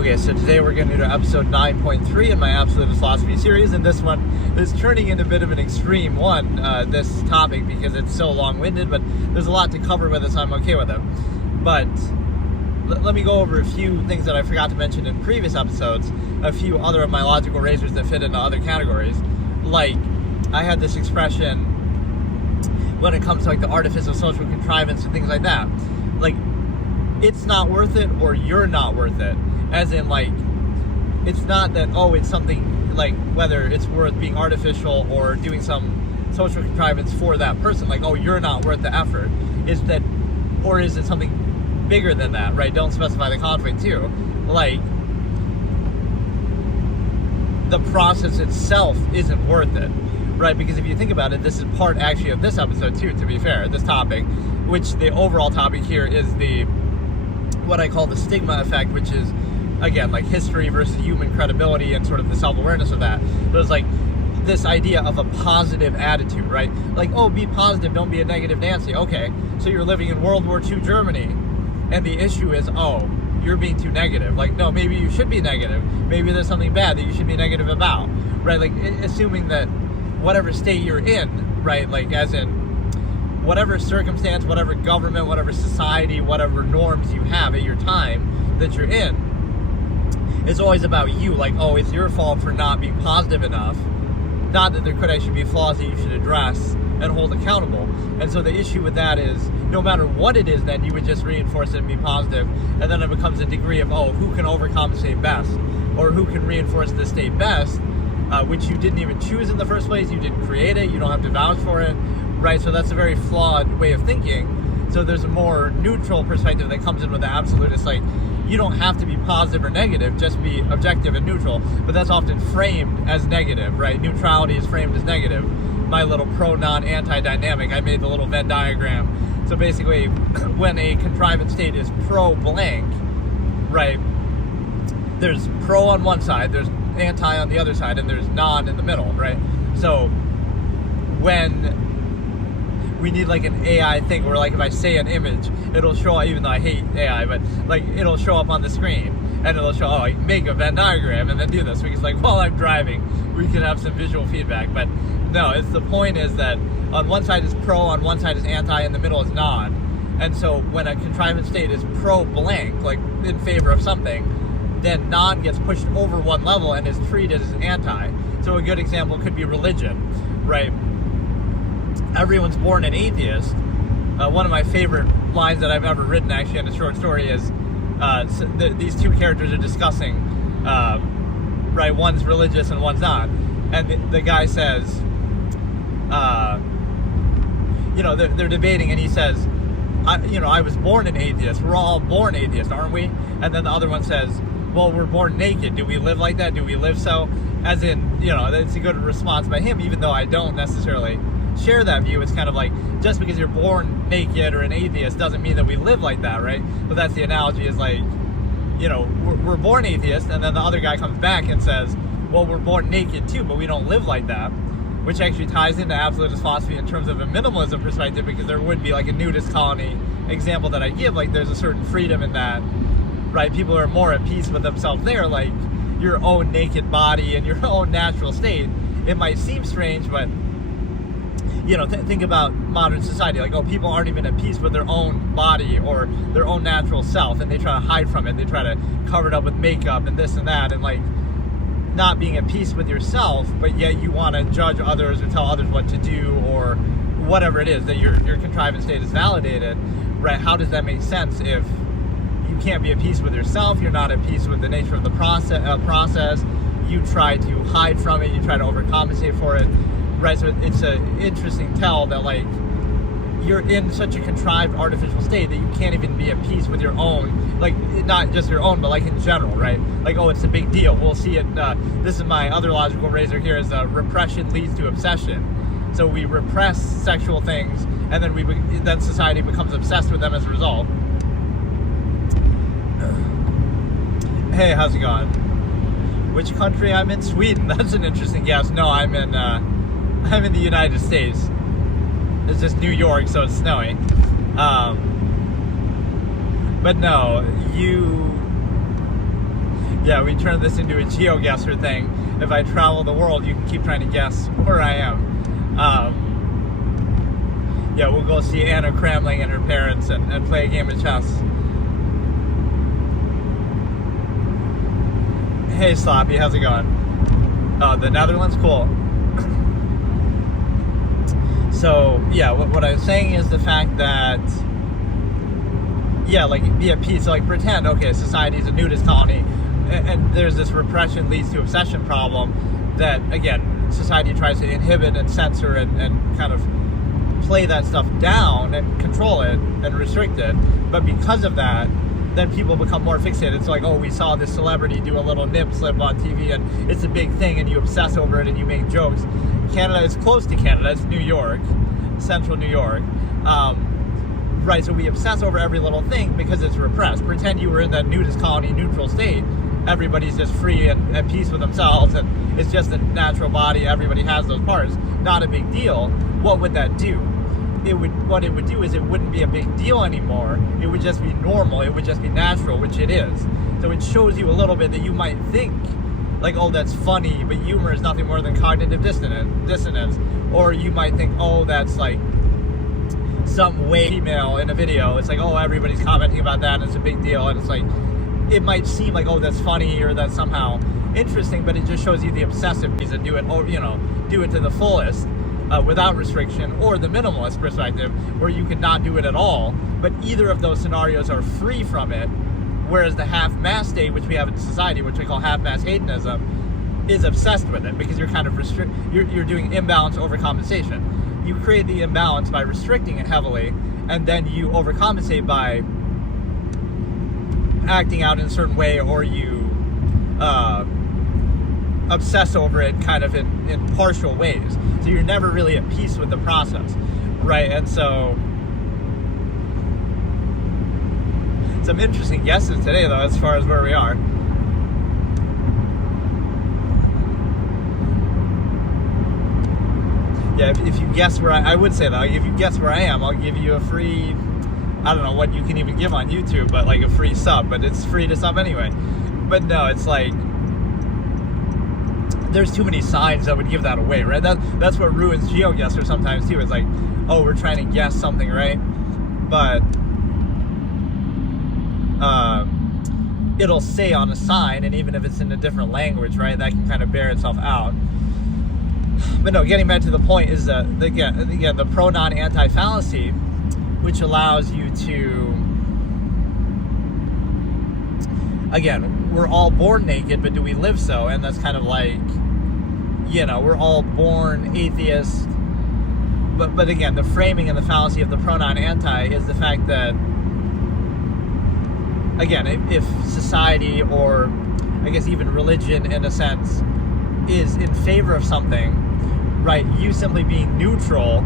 Okay, so today we're going to do episode 9.3 in my Absolutist philosophy series, and this one is turning into a bit of an extreme one, this topic, because it's so long-winded, but there's a lot to cover with it, so I'm okay with it. But let me go over a few things that I forgot to mention in previous episodes, a few other of my logical razors that fit into other categories. Like, I had this expression when it comes to like the artifice of social contrivance and things like that. Like, it's not worth it, or you're not worth it. As in, like, it's not that, oh, it's something, like, whether it's worth being artificial or doing some social contrivance for that person, like, oh, you're not worth the effort. Is that, or is it something bigger than that, right? Don't specify the conflict, too. Like, the process itself isn't worth it, right? Because if you think about it, this is part, actually, of this episode, too, to be fair, this topic, which the overall topic here is what I call the stigma effect, which is, again, like history versus human credibility and sort of the self-awareness of that. But it's like this idea of a positive attitude, right? Like, oh, be positive, don't be a negative Nancy. Okay, so you're living in World War II Germany, and the issue is, oh, you're being too negative. Like, no, maybe you should be negative. Maybe there's something bad that you should be negative about, right? Like, assuming that whatever state you're in, right, like as in whatever circumstance, whatever government, whatever society, whatever norms you have at your time that you're in, it's always about you. Like, oh, it's your fault for not being positive enough. Not that there could actually be flaws that you should address and hold accountable. And so the issue with that is, no matter what it is, then you would just reinforce it and be positive. And then it becomes a degree of, oh, who can overcompensate best? Or who can reinforce the state best, which you didn't even choose in the first place. You didn't create it. You don't have to vouch for it, right? So that's a very flawed way of thinking. So there's a more neutral perspective that comes in with the absolutist, like, you don't have to be positive or negative, just be objective and neutral. But that's often framed as negative, right? Neutrality is framed as negative. My little pro-non-anti dynamic, I made the little Venn diagram. So basically, when a contrivance state is pro-blank, right, there's pro on one side, there's anti on the other side, and there's non in the middle, right? So when we need like an AI thing where, like, if I say an image, it'll show up, even though I hate AI, but like it'll show up on the screen and it'll show, oh, I make a Venn diagram and then do this, because like while I'm driving we can have some visual feedback. But no, it's the point is that on one side is pro, on one side is anti, in the middle is non. And so when a contrivance state is pro blank, like in favor of something, then non gets pushed over one level and is treated as anti. So a good example could be religion, right? Everyone's born an atheist. One of my favorite lines that I've ever written, actually, in a short story is these two characters are discussing, right, one's religious and one's not. And the guy says, they're debating, and he says, I was born an atheist. We're all born atheists, aren't we? And then the other one says, well, we're born naked. Do we live like that? Do we live so? As in, it's a good response by him, even though I don't necessarily share that view. It's kind of like, just because you're born naked or an atheist doesn't mean that we live like that, right? But that's the analogy, is like, we're born atheists, and then the other guy comes back and says, well, we're born naked too, but we don't live like that, which actually ties into absolutist philosophy in terms of a minimalism perspective, because there would be like a nudist colony example that I give, like there's a certain freedom in that, right? People are more at peace with themselves there, like your own naked body and your own natural state. It might seem strange, but think about modern society. Like, oh, people aren't even at peace with their own body or their own natural self, and they try to hide from it. They try to cover it up with makeup and this and that, and like not being at peace with yourself, but yet you want to judge others or tell others what to do or whatever it is that your contrivance state is validated, right? How does that make sense if you can't be at peace with yourself? You're not at peace with the nature of the process. You try to hide from it. You try to overcompensate for it. Right, so it's an interesting tell that, like, you're in such a contrived artificial state that you can't even be at peace with your own, like, not just your own, but like in general, right? Like, oh, it's a big deal. We'll see it. This is my other logical razor here, is repression leads to obsession. So we repress sexual things, and then society becomes obsessed with them as a result. Hey, how's it going? Which country I'm in? Sweden. That's an interesting guess. No, I'm in the United States. It's just New York, so it's snowing. But no, Yeah, we turned this into a GeoGuessr thing. If I travel the world, you can keep trying to guess where I am. Yeah, we'll go see Anna Cramling and her parents and play a game of chess. Hey Sloppy, how's it going? The Netherlands, cool. So yeah, what I was saying is the fact that, yeah, like be at peace. So like pretend, okay, society's a nudist colony, and there's this repression leads to obsession problem that, again, society tries to inhibit and censor and kind of play that stuff down and control it and restrict it. But because of that, then people become more fixated. It's like, oh, we saw this celebrity do a little nip slip on TV and it's a big thing, and you obsess over it and you make jokes. Canada is close to Canada. It's New York, central New York. Right, so we obsess over every little thing because it's repressed. Pretend you were in that nudist colony neutral state. Everybody's just free and at peace with themselves, and it's just a natural body. Everybody has those parts. Not a big deal. What would that do? What it would do is it wouldn't be a big deal anymore. It would just be normal. It would just be natural, which it is. So it shows you a little bit that you might think like, oh, that's funny, but humor is nothing more than cognitive dissonance. Or you might think, oh, that's like some way female in a video. It's like, oh, everybody's commenting about that and it's a big deal, and it's like, it might seem like, oh, that's funny or that's somehow interesting, but it just shows you the obsessive piece and do it, or, do it to the fullest without restriction, or the minimalist perspective where you could not do it at all. But either of those scenarios are free from it, whereas the half-mass state, which we have in society, which we call half-mass hedonism, is obsessed with it because you're kind of you're doing imbalance overcompensation. You create the imbalance by restricting it heavily, and then you overcompensate by acting out in a certain way, or you obsess over it kind of in partial ways. So you're never really at peace with the process, right? And so some interesting guesses today, though, as far as where we are. Yeah, if you guess where I would say though, if you guess where I am, I'll give you a free, I don't know what you can even give on YouTube, but like a free sub, but it's free to sub anyway. But no, it's like, there's too many signs that would give that away, right? That's what ruins GeoGuessr sometimes too. It's like, oh, we're trying to guess something, right? But it'll say on a sign, and even if it's in a different language, right, that can kind of bear itself out. But no, getting back to the point is that, again, the pro-non-anti fallacy, which allows you to, again, we're all born naked, but do we live so? And that's kind of like, we're all born atheists. But again, the framing and the fallacy of the pro-non-anti is the fact that, again, if society, or I guess even religion in a sense, is in favor of something, right, you simply being neutral,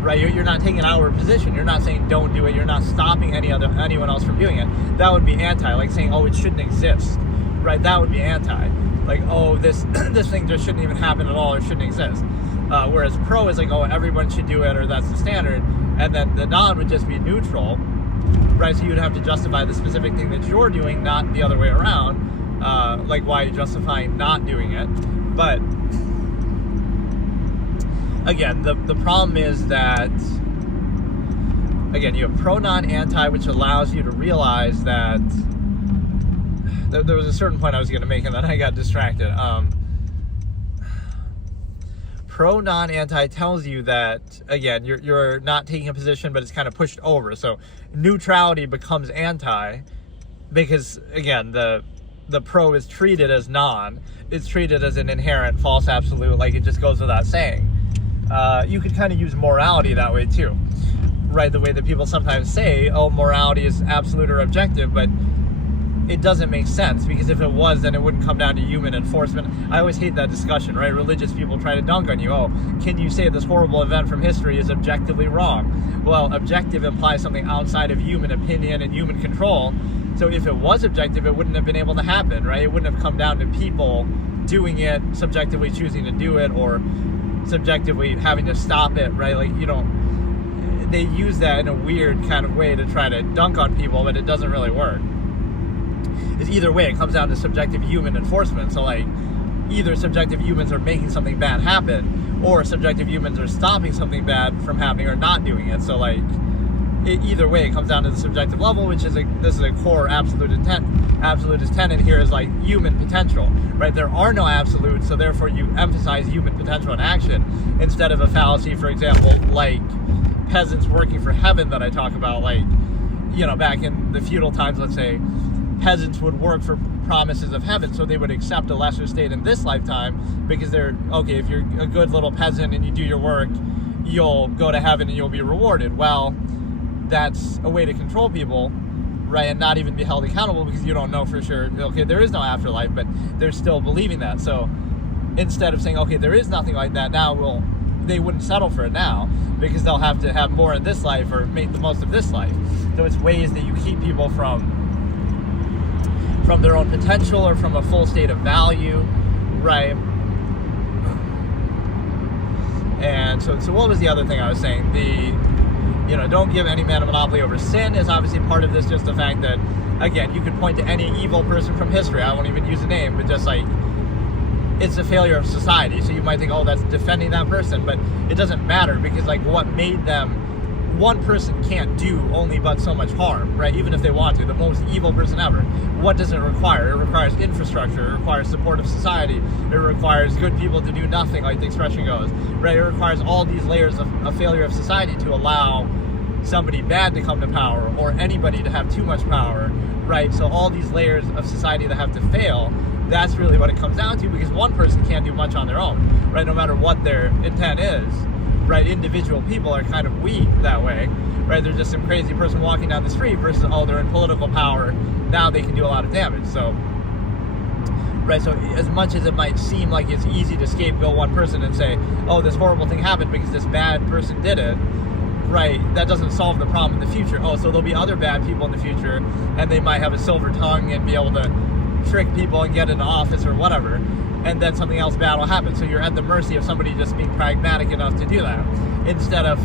right, you're not taking an outward position, you're not saying don't do it, you're not stopping anyone else from doing it, that would be anti. Like saying, oh, it shouldn't exist, right, that would be anti. Like, oh, this thing just shouldn't even happen at all, or shouldn't exist. Whereas pro is like, oh, everyone should do it, or that's the standard. And then the non would just be neutral, right? So you would have to justify the specific thing that you're doing, not the other way around. Like, why you're justifying not doing it. But again, the problem is that, again, you have pro, non, anti, which allows you to realize that there was a certain point I was going to make, and then I got distracted. Pro, non, anti tells you that, again, you're not taking a position, but it's kind of pushed over. So neutrality becomes anti because, again, the pro is treated as non. It's treated as an inherent false absolute, like it just goes without saying. You could kind of use morality that way too, right? The way that people sometimes say, oh, morality is absolute or objective, but it doesn't make sense, because if it was, then it wouldn't come down to human enforcement. I always hate that discussion, right? Religious people try to dunk on you. Oh, can you say this horrible event from history is objectively wrong? Well, objective implies something outside of human opinion and human control. So if it was objective, it wouldn't have been able to happen, right? It wouldn't have come down to people doing it, subjectively choosing to do it, or subjectively having to stop it, right? Like, they use that in a weird kind of way to try to dunk on people, but it doesn't really work. is either way, it comes down to subjective human enforcement. So like, either subjective humans are making something bad happen, or subjective humans are stopping something bad from happening or not doing it. So like, either way, it comes down to the subjective level, which is this is a core absolutist tenet here, is like human potential, right? There are no absolutes, so therefore you emphasize human potential in action instead of a fallacy, for example, like peasants working for heaven that I talk about. Like, you know, back in the feudal times, let's say, peasants would work for promises of heaven, so they would accept a lesser state in this lifetime because they're, okay, if you're a good little peasant and you do your work, you'll go to heaven and you'll be rewarded. Well, that's a way to control people, right, and not even be held accountable because you don't know for sure, okay, there is no afterlife, but they're still believing that. So instead of saying, okay, there is nothing like that now, they wouldn't settle for it now because they'll have to have more in this life or make the most of this life. So it's ways that you keep people from their own potential or from a full state of value, right? And so what was the other thing I was saying? Don't give any man a monopoly over sin is obviously part of this. Just the fact that, again, you could point to any evil person from history. I won't even use a name, but just like, it's a failure of society. So you might think, oh, that's defending that person, but it doesn't matter because like what made them, one person can't do only but so much harm, right? Even if they want to, the most evil person ever. What does it require? It requires infrastructure. It requires support of society. It requires good people to do nothing, like the expression goes, right? It requires all these layers of a failure of society to allow somebody bad to come to power or anybody to have too much power, right? So all these layers of society that have to fail, that's really what it comes down to, because one person can't do much on their own, right? No matter what their intent is, right? Individual people are kind of weak that way, right? They're just some crazy person walking down the street versus, oh, they're in political power, now they can do a lot of damage. So, right, so as much as it might seem like it's easy to scapegoat one person and say, oh, this horrible thing happened because this bad person did it, right, that doesn't solve the problem in the future. Oh, so there'll be other bad people in the future, and they might have a silver tongue and be able to trick people and get into office or whatever, and then something else bad will happen. So you're at the mercy of somebody just being pragmatic enough to do that, instead of,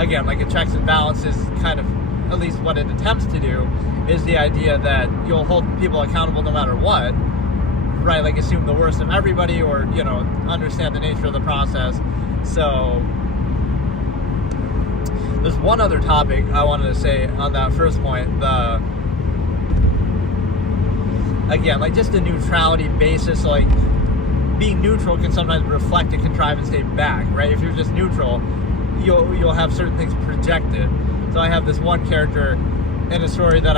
again, like a checks and balances kind of, at least what it attempts to do, is the idea that you'll hold people accountable no matter what, right, like assume the worst of everybody, or, understand the nature of the process. So there's one other topic I wanted to say on that first point. Again, like just the neutrality basis, like being neutral can sometimes reflect a contrived state back, right? If you're just neutral, you'll have certain things projected. So I have this one character in a story that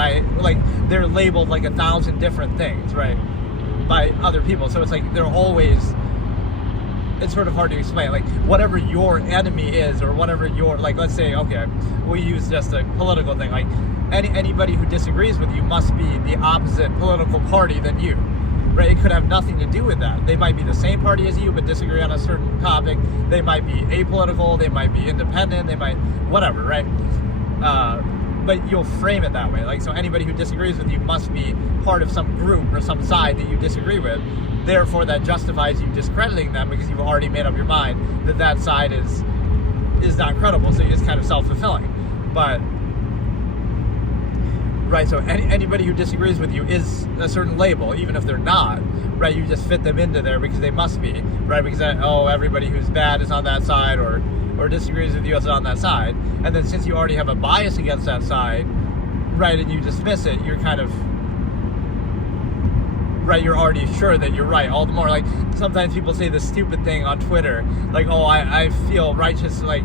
they're labeled like 1,000 different things, right, by other people. So it's like they're always, it's sort of hard to explain, like whatever your enemy is, or whatever your, like, let's say, okay, we'll use just a political thing, like anybody who disagrees with you must be the opposite political party than you, right? It could have nothing to do with that. They might be the same party as you but disagree on a certain topic. They might be apolitical, they might be independent, they might whatever, right? But you'll frame it that way, like, so anybody who disagrees with you must be part of some group or some side that you disagree with. Therefore, that justifies you discrediting them because you've already made up your mind that side is not credible. So it's kind of self-fulfilling. But, right, so anybody who disagrees with you is a certain label, even if they're not, right? You just fit them into there because they must be, right? Because, everybody who's bad is on that side, or disagrees with you is on that side. And then since you already have a bias against that side, right, and you dismiss it, you're kind of, right, you're already sure that you're right. All the more, like, sometimes people say this stupid thing on Twitter, like, oh, I feel righteous, like,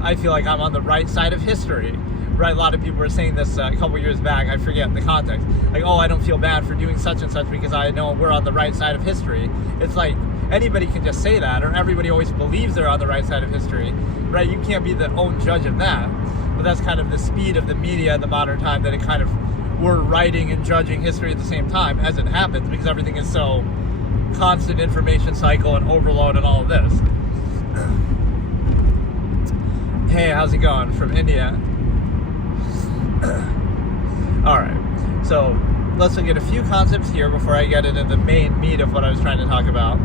I feel like I'm on the right side of history, right? A lot of people were saying this a couple years back, I forget the context, like, oh, I don't feel bad for doing such and such because I know we're on the right side of history. It's like, anybody can just say that, or everybody always believes they're on the right side of history, right? You can't be the own judge of that. But that's kind of the speed of the media in the modern time, that it kind of, we're writing and judging history at the same time as it happens, because everything is so constant information cycle and overload and all of this. Hey, how's it going? From India. Alright, so let's look at a few concepts here before I get into the main meat of what I was trying to talk about,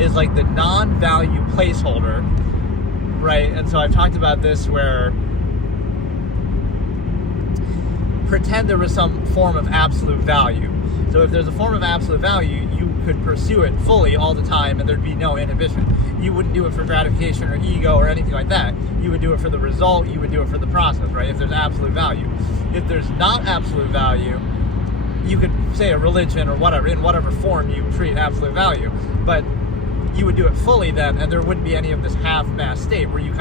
is like the non-value placeholder, right? And so I've talked about this where pretend there was some form of absolute value. So if there's a form of absolute value, you could pursue it fully all the time and there'd be no inhibition. You wouldn't do it for gratification or ego or anything like that. You would do it for the result, you would do it for the process, right? If there's absolute value. If there's not absolute value, you could say a religion or whatever, in whatever form you treat absolute value, but you would do it fully then, and there wouldn't be any of this half-mass state where you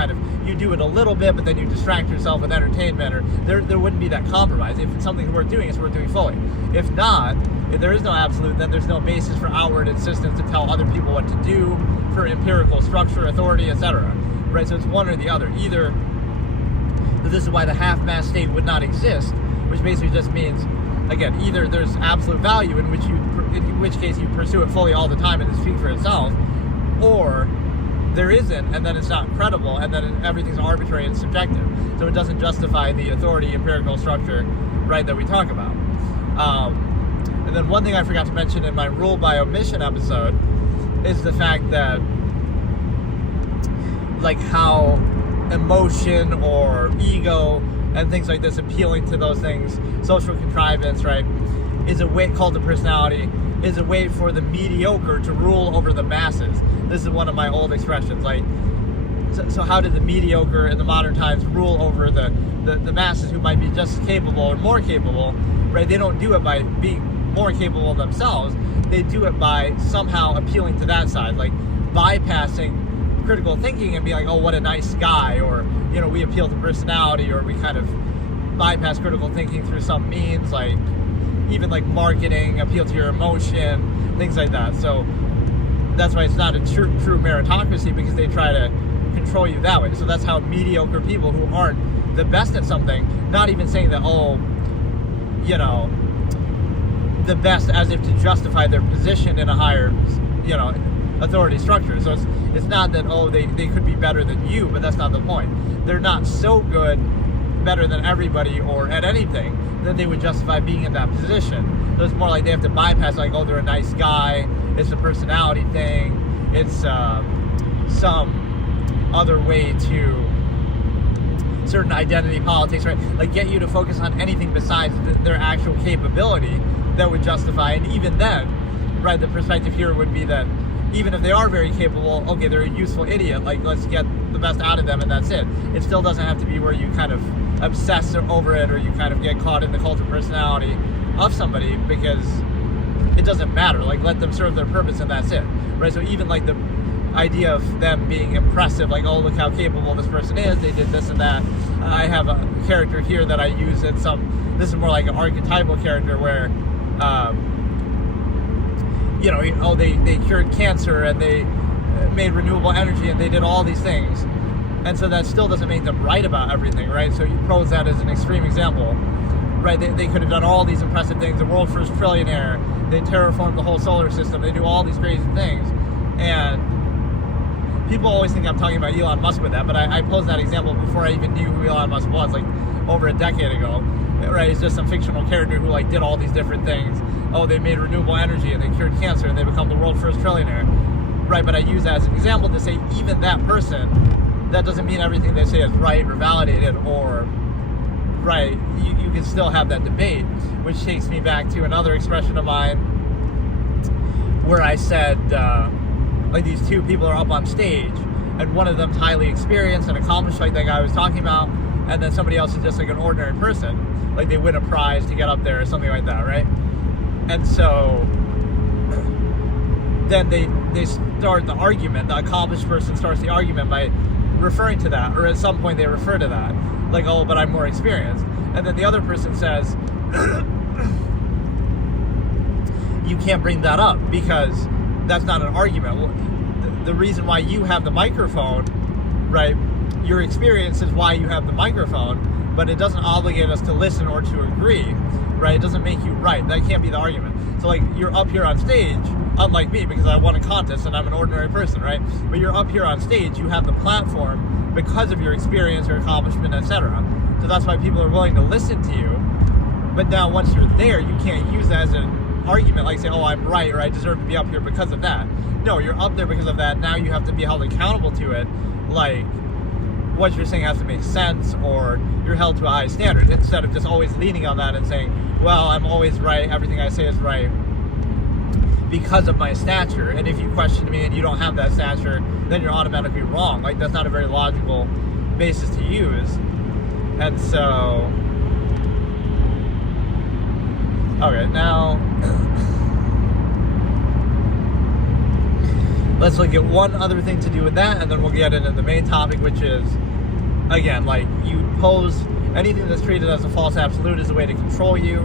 do it a little bit, but then you distract yourself with entertainment, or there wouldn't be that compromise. If it's something worth doing, it's worth doing fully. If not, if there is no absolute, then there's no basis for outward insistence to tell other people what to do, for empirical structure, authority, etc. Right? So it's one or the other. Either, this is why the half-mass state would not exist, which basically just means, again, either there's absolute value in which case you pursue it fully all the time and it speaks for itself, or there isn't, and then it's not credible, and then everything's arbitrary and subjective. So it doesn't justify the authority, empirical structure, right, that we talk about. And then one thing I forgot to mention in my rule by omission episode is the fact that, like, how emotion or ego and things like this, appealing to those things, social contrivance, right, is a way, called the personality, is a way for the mediocre to rule over the masses. This is one of my old expressions, like, so how did the mediocre in the modern times rule over the masses who might be just as capable or more capable, right? They don't do it by being more capable themselves. They do it by somehow appealing to that side, like bypassing critical thinking and be like, oh, what a nice guy, or, you know, we appeal to personality, or we kind of bypass critical thinking through some means, like even like marketing, appeal to your emotion, things like that. So that's why it's not a true meritocracy, because they try to control you that way. So that's how mediocre people who aren't the best at something, not even saying that, oh, you know, the best as if to justify their position in a higher, you know, authority structure. So it's not that, oh, they could be better than you, but that's not the point. They're not so good, better than everybody, or at anything, that they would justify being in that position. So it's more like they have to bypass, like, oh, they're a nice guy, it's a personality thing, it's some other way to certain identity politics, right? Like, get you to focus on anything besides their actual capability that would justify. And even then, right, the perspective here would be that even if they are very capable, okay, they're a useful idiot, like, let's get the best out of them and that's it. It still doesn't have to be where you kind of obsess over it, or you kind of get caught in the cult of personality of somebody, because it doesn't matter. Like, let them serve their purpose and that's it, right? So even like the idea of them being impressive, like, oh, look how capable this person is, they did this and that. I have a character here that I use in this is more like an archetypal character where, you know, oh, they cured cancer and they made renewable energy and they did all these things. And so that still doesn't make them right about everything, right? So you pose that as an extreme example, right? They could have done all these impressive things, the world's first trillionaire, they terraformed the whole solar system, they do all these crazy things. And people always think I'm talking about Elon Musk with that, but I posed that example before I even knew who Elon Musk was, like over a decade ago, right? He's just some fictional character who like did all these different things. Oh, they made renewable energy and they cured cancer and they become the world's first trillionaire, right? But I use that as an example to say even that person, that doesn't mean everything they say is right or validated, or right. You can still have that debate, which takes me back to another expression of mine where I said, like, these two people are up on stage and one of them's highly experienced and accomplished, like that guy I was talking about, and then somebody else is just like an ordinary person, like they win a prize to get up there or something like that, right? And so then they start the argument. The accomplished person starts the argument by referring to that, or at some point they refer to that, like, oh, but I'm more experienced. And then the other person says, you can't bring that up because that's not an argument. Well, the reason why you have the microphone, right, your experience is why you have the microphone, but it doesn't obligate us to listen or to agree, right? It doesn't make you right. That can't be the argument. So, like, you're up here on stage, unlike me, because I won a contest and I'm an ordinary person, right? But you're up here on stage, you have the platform because of your experience, your accomplishment, etc. So that's why people are willing to listen to you. But now once you're there, you can't use that as an argument, like say, oh, I'm right, or I deserve to be up here because of that. No, you're up there because of that. Now you have to be held accountable to it, like, what you're saying has to make sense, or you're held to a high standard, instead of just always leaning on that and saying, well, I'm always right, everything I say is right because of my stature. And if you question me and you don't have that stature, then you're automatically wrong. Like, that's not a very logical basis to use. And so, okay, now let's look at one other thing to do with that, and then we'll get into the main topic, which is, again, like, you pose anything that's treated as a false absolute is a way to control you.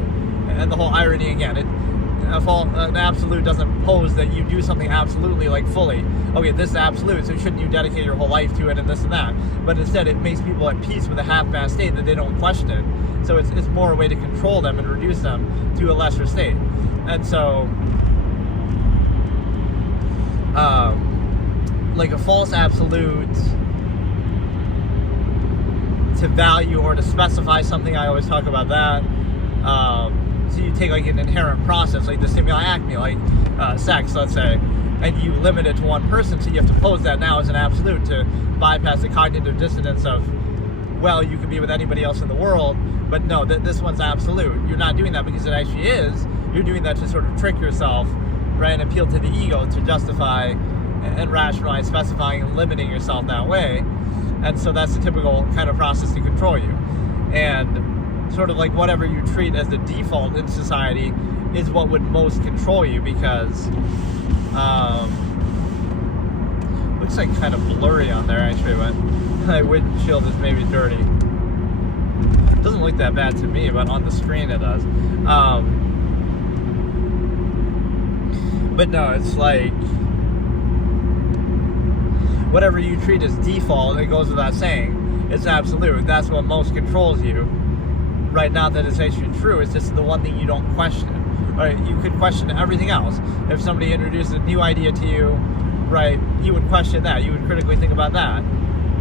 And the whole irony, again, an absolute doesn't pose that you do something absolutely, like, fully. Okay, this is absolute, so shouldn't you dedicate your whole life to it and this and that? But instead, it makes people at peace with a half-assed state that they don't question. So it's more a way to control them and reduce them to a lesser state. And so, like, a false absolute to value or to specify something, I always talk about that. So you take, like, an inherent process, like the stimuli acme, like sex, let's say, and you limit it to one person, so you have to pose that now as an absolute to bypass the cognitive dissonance of, well, you could be with anybody else in the world, but no, this one's absolute. You're not doing that because it actually is. You're doing that to sort of trick yourself, right, and appeal to the ego to justify and rationalize specifying and limiting yourself that way. And so that's the typical kind of process to control you. And sort of like whatever you treat as the default in society is what would most control you, because looks like kind of blurry on there actually, but my windshield is maybe dirty. It doesn't look that bad to me, but on the screen it does. But no, it's like whatever you treat as default, it goes without saying, it's absolute. That's what most controls you. Right, not that it's actually true, it's just the one thing you don't question. Right, you could question everything else. If somebody introduces a new idea to you, right, you would question that. You would critically think about that.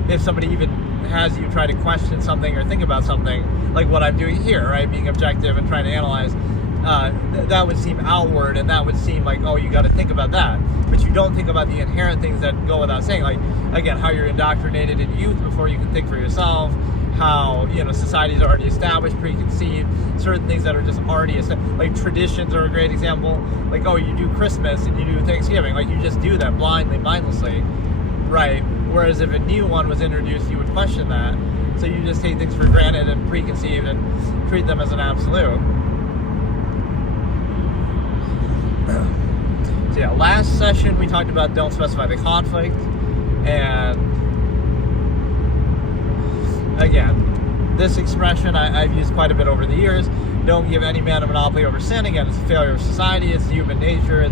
If somebody even has you try to question something or think about something, like what I'm doing here, right, being objective and trying to analyze, that would seem outward, and that would seem like, oh, you got to think about that. But you don't think about the inherent things that go without saying, like, again, how you're indoctrinated in youth before you can think for yourself, how, you know, society's already established, preconceived, certain things that are just already established. Like, traditions are a great example. Like, oh, you do Christmas and you do Thanksgiving. Like, you just do that blindly, mindlessly, right? Whereas if a new one was introduced, you would question that. So you just take things for granted and preconceived and treat them as an absolute. So yeah, last session we talked about don't specify the conflict, and again, this expression I've used quite a bit over the years. Don't give any man a monopoly over sin. Again, it's a failure of society. It's human nature.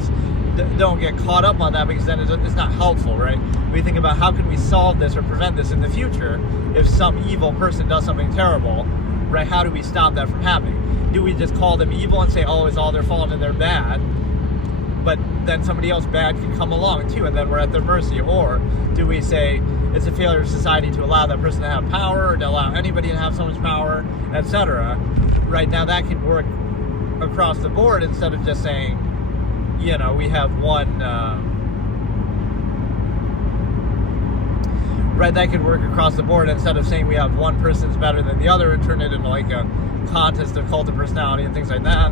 Don't get caught up on that, because then it's not helpful, right? We think about how can we solve this or prevent this in the future if some evil person does something terrible, right? How do we stop that from happening? Do we just call them evil and say, oh, it's all their fault and they're bad? But then somebody else bad can come along too, and then we're at their mercy. Or do we say it's a failure of society to allow that person to have power, or to allow anybody to have so much power, etc.? Right, now that can work across the board, instead of just saying, you know, we have one, right, that could work across the board, instead of saying we have one person's better than the other and turn it into like a contest of cult of personality and things like that.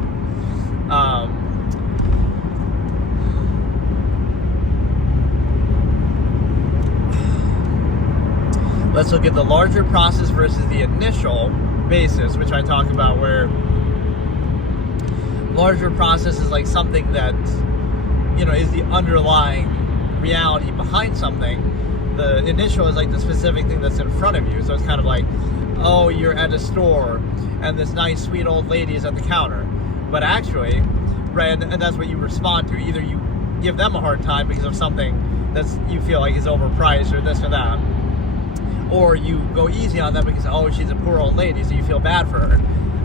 Let's look at the larger process versus the initial basis, which I talk about, where larger process is like something that, you know, is the underlying reality behind something. The initial is like the specific thing that's in front of you. So it's kind of like, oh, you're at a store and this nice sweet old lady is at the counter. But actually, right, and that's what you respond to. Either you give them a hard time because of something that's you feel like is overpriced or this or that, or you go easy on them because, oh, she's a poor old lady, so you feel bad for her.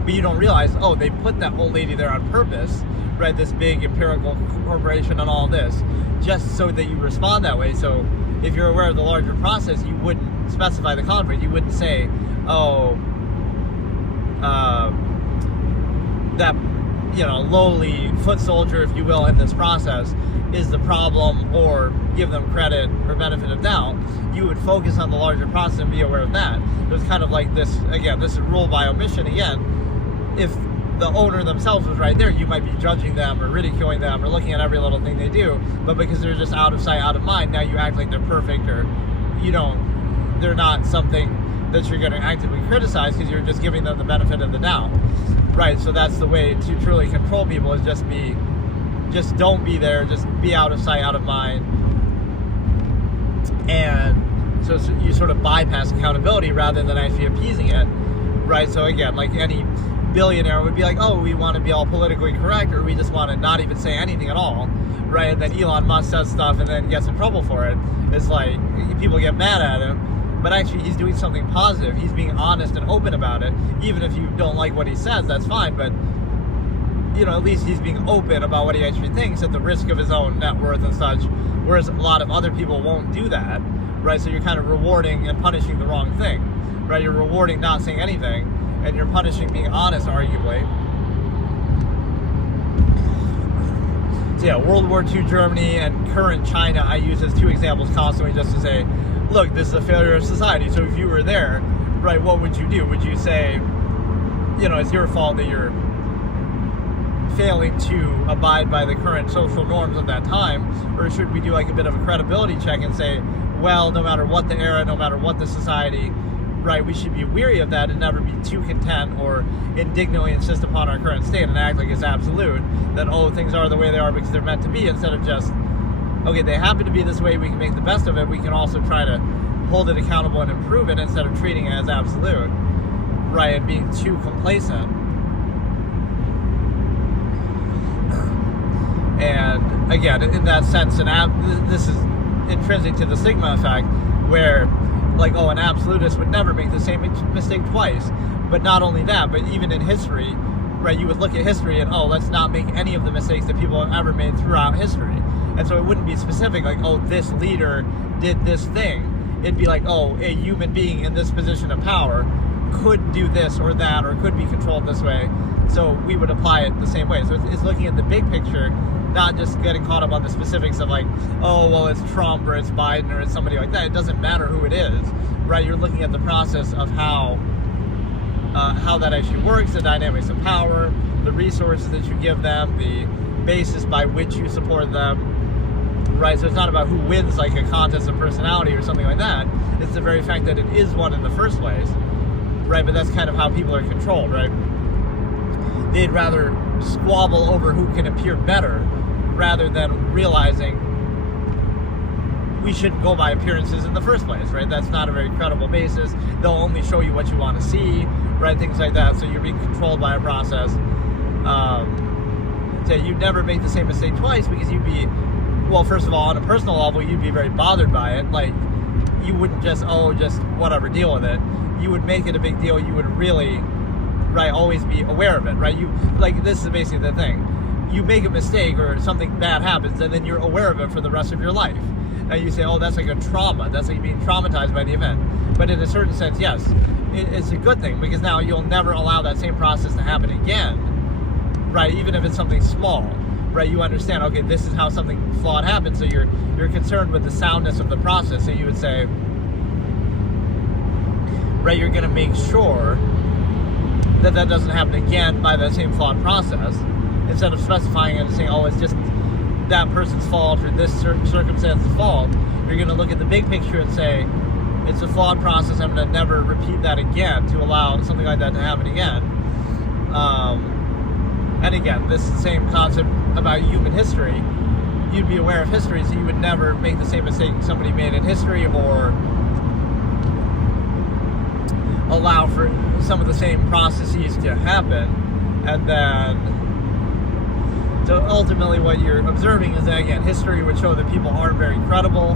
But you don't realize, oh, they put that old lady there on purpose, right? This big empirical corporation and all this, just so that you respond that way. So if you're aware of the larger process, you wouldn't specify the conflict. You wouldn't say, oh, that lowly foot soldier, if you will, in this process is the problem, or give them credit or benefit of doubt. You would focus on the larger process and be aware of that. It was kind of like this, again, this is rule by omission again. If the owner themselves was right there, you might be judging them or ridiculing them or looking at every little thing they do, but because they're just out of sight, out of mind, now you act like they're perfect, or they're not something that you're going to actively criticize because you're just giving them the benefit of the doubt, right? So that's the way to truly control people, is just don't be there, just be out of sight, out of mind. And so you sort of bypass accountability rather than actually appeasing it, right? So again, like any billionaire would be like, oh, we want to be all politically correct, or we just want to not even say anything at all, right? And then Elon Musk says stuff and then gets in trouble for it. It's like people get mad at him, but actually he's doing something positive. He's being honest and open about it. Even if you don't like what he says, that's fine, but at least he's being open about what he actually thinks at the risk of his own net worth and such, whereas a lot of other people won't do that, right? So you're kind of rewarding and punishing the wrong thing, right? You're rewarding not saying anything, and you're punishing being honest, arguably. So yeah, World War II Germany and current China, I use as two examples constantly just to say, look, this is a failure of society. So if you were there, right, what would you do? Would you say, it's your fault that you're failing to abide by the current social norms of that time? Or should we do like a bit of a credibility check and say, well, no matter what the era, no matter what the society, right, we should be weary of that and never be too content or indignantly insist upon our current state and act like it's absolute, that, oh, things are the way they are because they're meant to be, instead of just, okay, they happen to be this way, we can make the best of it, we can also try to hold it accountable and improve it instead of treating it as absolute, right, and being too complacent. And again, in that sense, this is intrinsic to the Sigma effect, where like, oh, an absolutist would never make the same mistake twice. But not only that, but even in history, right, you would look at history and, oh, let's not make any of the mistakes that people have ever made throughout history. And so it wouldn't be specific, like, oh, this leader did this thing. It'd be like, oh, a human being in this position of power could do this or that, or could be controlled this way. So we would apply it the same way. So it's looking at the big picture, not just getting caught up on the specifics of like, oh, well, it's Trump or it's Biden or it's somebody like that. It doesn't matter who it is, right? You're looking at the process of how that actually works, the dynamics of power, the resources that you give them, the basis by which you support them, right? So it's not about who wins like a contest of personality or something like that. It's the very fact that it is one in the first place, right? But that's kind of how people are controlled, right? They'd rather squabble over who can appear better rather than realizing we shouldn't go by appearances in the first place, right? That's not a very credible basis. They'll only show you what you want to see, right? Things like that. So you're being controlled by a process. So you'd never make the same mistake twice, because you'd be, well, first of all, on a personal level, you'd be very bothered by it. Like, you wouldn't just whatever, deal with it. You would make it a big deal. You would really, right, always be aware of it, right? This is basically the thing. You make a mistake or something bad happens, and then you're aware of it for the rest of your life. Now you say, oh, that's like a trauma. That's like being traumatized by the event. But in a certain sense, yes, it's a good thing, because now you'll never allow that same process to happen again, right? Even if it's something small, right? You understand, okay, this is how something flawed happens, so you're concerned with the soundness of the process. So you would say, right, you're going to make sure that doesn't happen again by that same flawed process, instead of specifying it and saying, oh, it's just that person's fault or this circumstance's fault. You're going to look at the big picture and say, it's a flawed process, I'm going to never repeat that again to allow something like that to happen again. And again, this is the same concept about human history. You'd be aware of history, so you would never make the same mistake somebody made in history, or allow for some of the same processes to happen. And then, so ultimately what you're observing is that, again, history would show that people aren't very credible,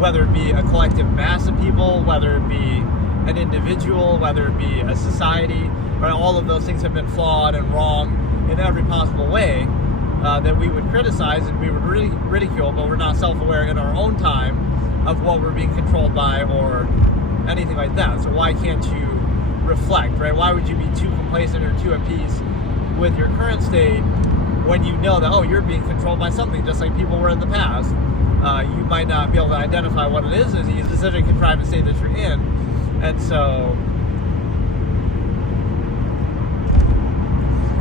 whether it be a collective mass of people, whether it be an individual, whether it be a society, right? All of those things have been flawed and wrong in every possible way that we would criticize and we would ridicule, but we're not self-aware in our own time of what we're being controlled by or anything like that. So why can't you reflect, right? Why would you be too complacent or too at peace with your current state when you know that, oh, you're being controlled by something, just like people were in the past? You might not be able to identify what it is a specific contrived state that you're in. And so,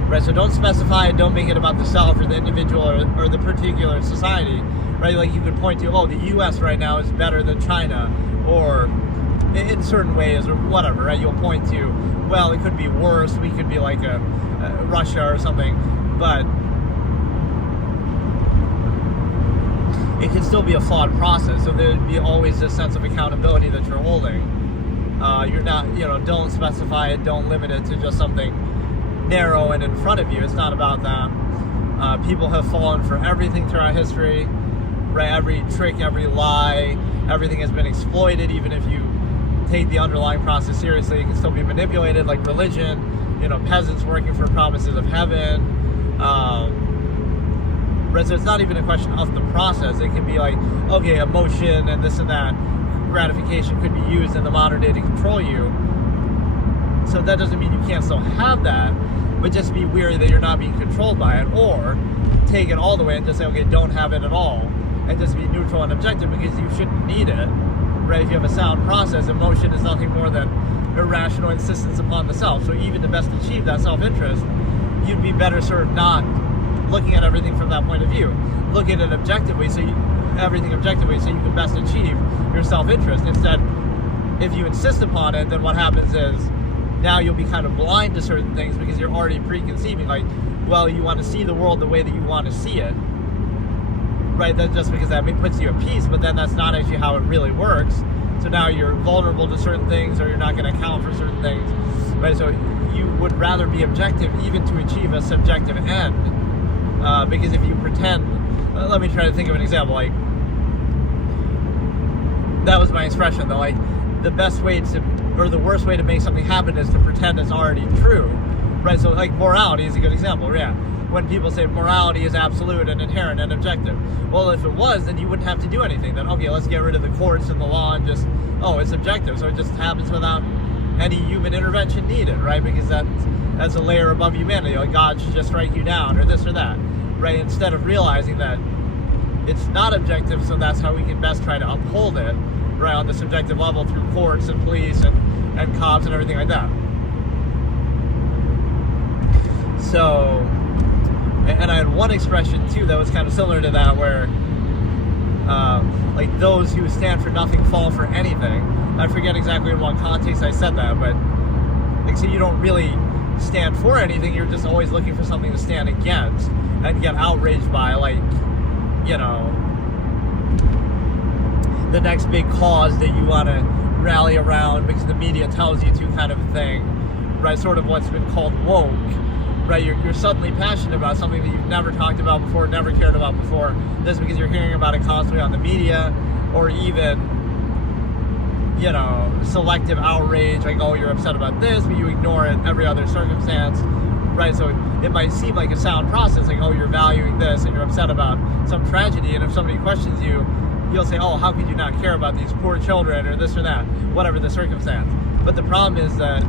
right, so don't specify it, don't make it about the self or the individual or the particular society, right? Like you could point to, oh, the US right now is better than China, or in certain ways, or whatever, right? You'll point to, well, it could be worse, we could be like a Russia or something, but it can still be a flawed process. So there'd be always this sense of accountability that you're holding. You're not, don't specify it, don't limit it to just something narrow and in front of you. It's not about that. People have fallen for everything throughout history, right? Every trick, every lie, everything has been exploited. Even if you take the underlying process seriously, it can still be manipulated, like religion, peasants working for promises of heaven. Right, so it's not even a question of the process. It can be like, okay, emotion and this and that, gratification could be used in the modern day to control you. So that doesn't mean you can't still have that, but just be wary that you're not being controlled by it, or take it all the way and just say, okay, don't have it at all, and just be neutral and objective, because you shouldn't need it, right? If you have a sound process, emotion is nothing more than irrational insistence upon the self. So even to best achieve that self-interest, you'd be better served not looking at everything from that point of view. Look at it objectively, everything objectively, so you can best achieve your self-interest. Instead, if you insist upon it, then what happens is now you'll be kind of blind to certain things because you're already preconceiving, like, well, you want to see the world the way that you want to see it, right? That's just because that puts you at peace, but then that's not actually how it really works. So now you're vulnerable to certain things, or you're not going to account for certain things, right? So you would rather be objective even to achieve a subjective end. Because if you pretend, let me try to think of an example, like, that was my expression, though, like, the best way to, or the worst way to make something happen is to pretend it's already true, right? So, like, morality is a good example, yeah. When people say morality is absolute and inherent and objective, well, if it was, then you wouldn't have to do anything. Then, okay, let's get rid of the courts and the law and just, oh, it's objective, so it just happens without any human intervention needed, right? Because that's a layer above humanity. Like, God should just strike you down, or this or that, right? Instead of realizing that it's not objective, so that's how we can best try to uphold it, right, on the subjective level through courts and police and cops and everything like that. So, and I had one expression too that was kind of similar to that, where like, those who stand for nothing fall for anything. I forget exactly in what context I said that, but like, so you don't really stand for anything, you're just always looking for something to stand against and get outraged by, like, the next big cause that you want to rally around because the media tells you to, kind of a thing, right? Sort of what's been called woke, right? You're suddenly passionate about something that you've never talked about before, never cared about before, just because you're hearing about it constantly on the media, or even, selective outrage, like, oh, you're upset about this, but you ignore it every other circumstance, right? So it might seem like a sound process, like, oh, you're valuing this and you're upset about some tragedy, and if somebody questions you, you'll say, oh, how could you not care about these poor children, or this or that, whatever the circumstance. But the problem is that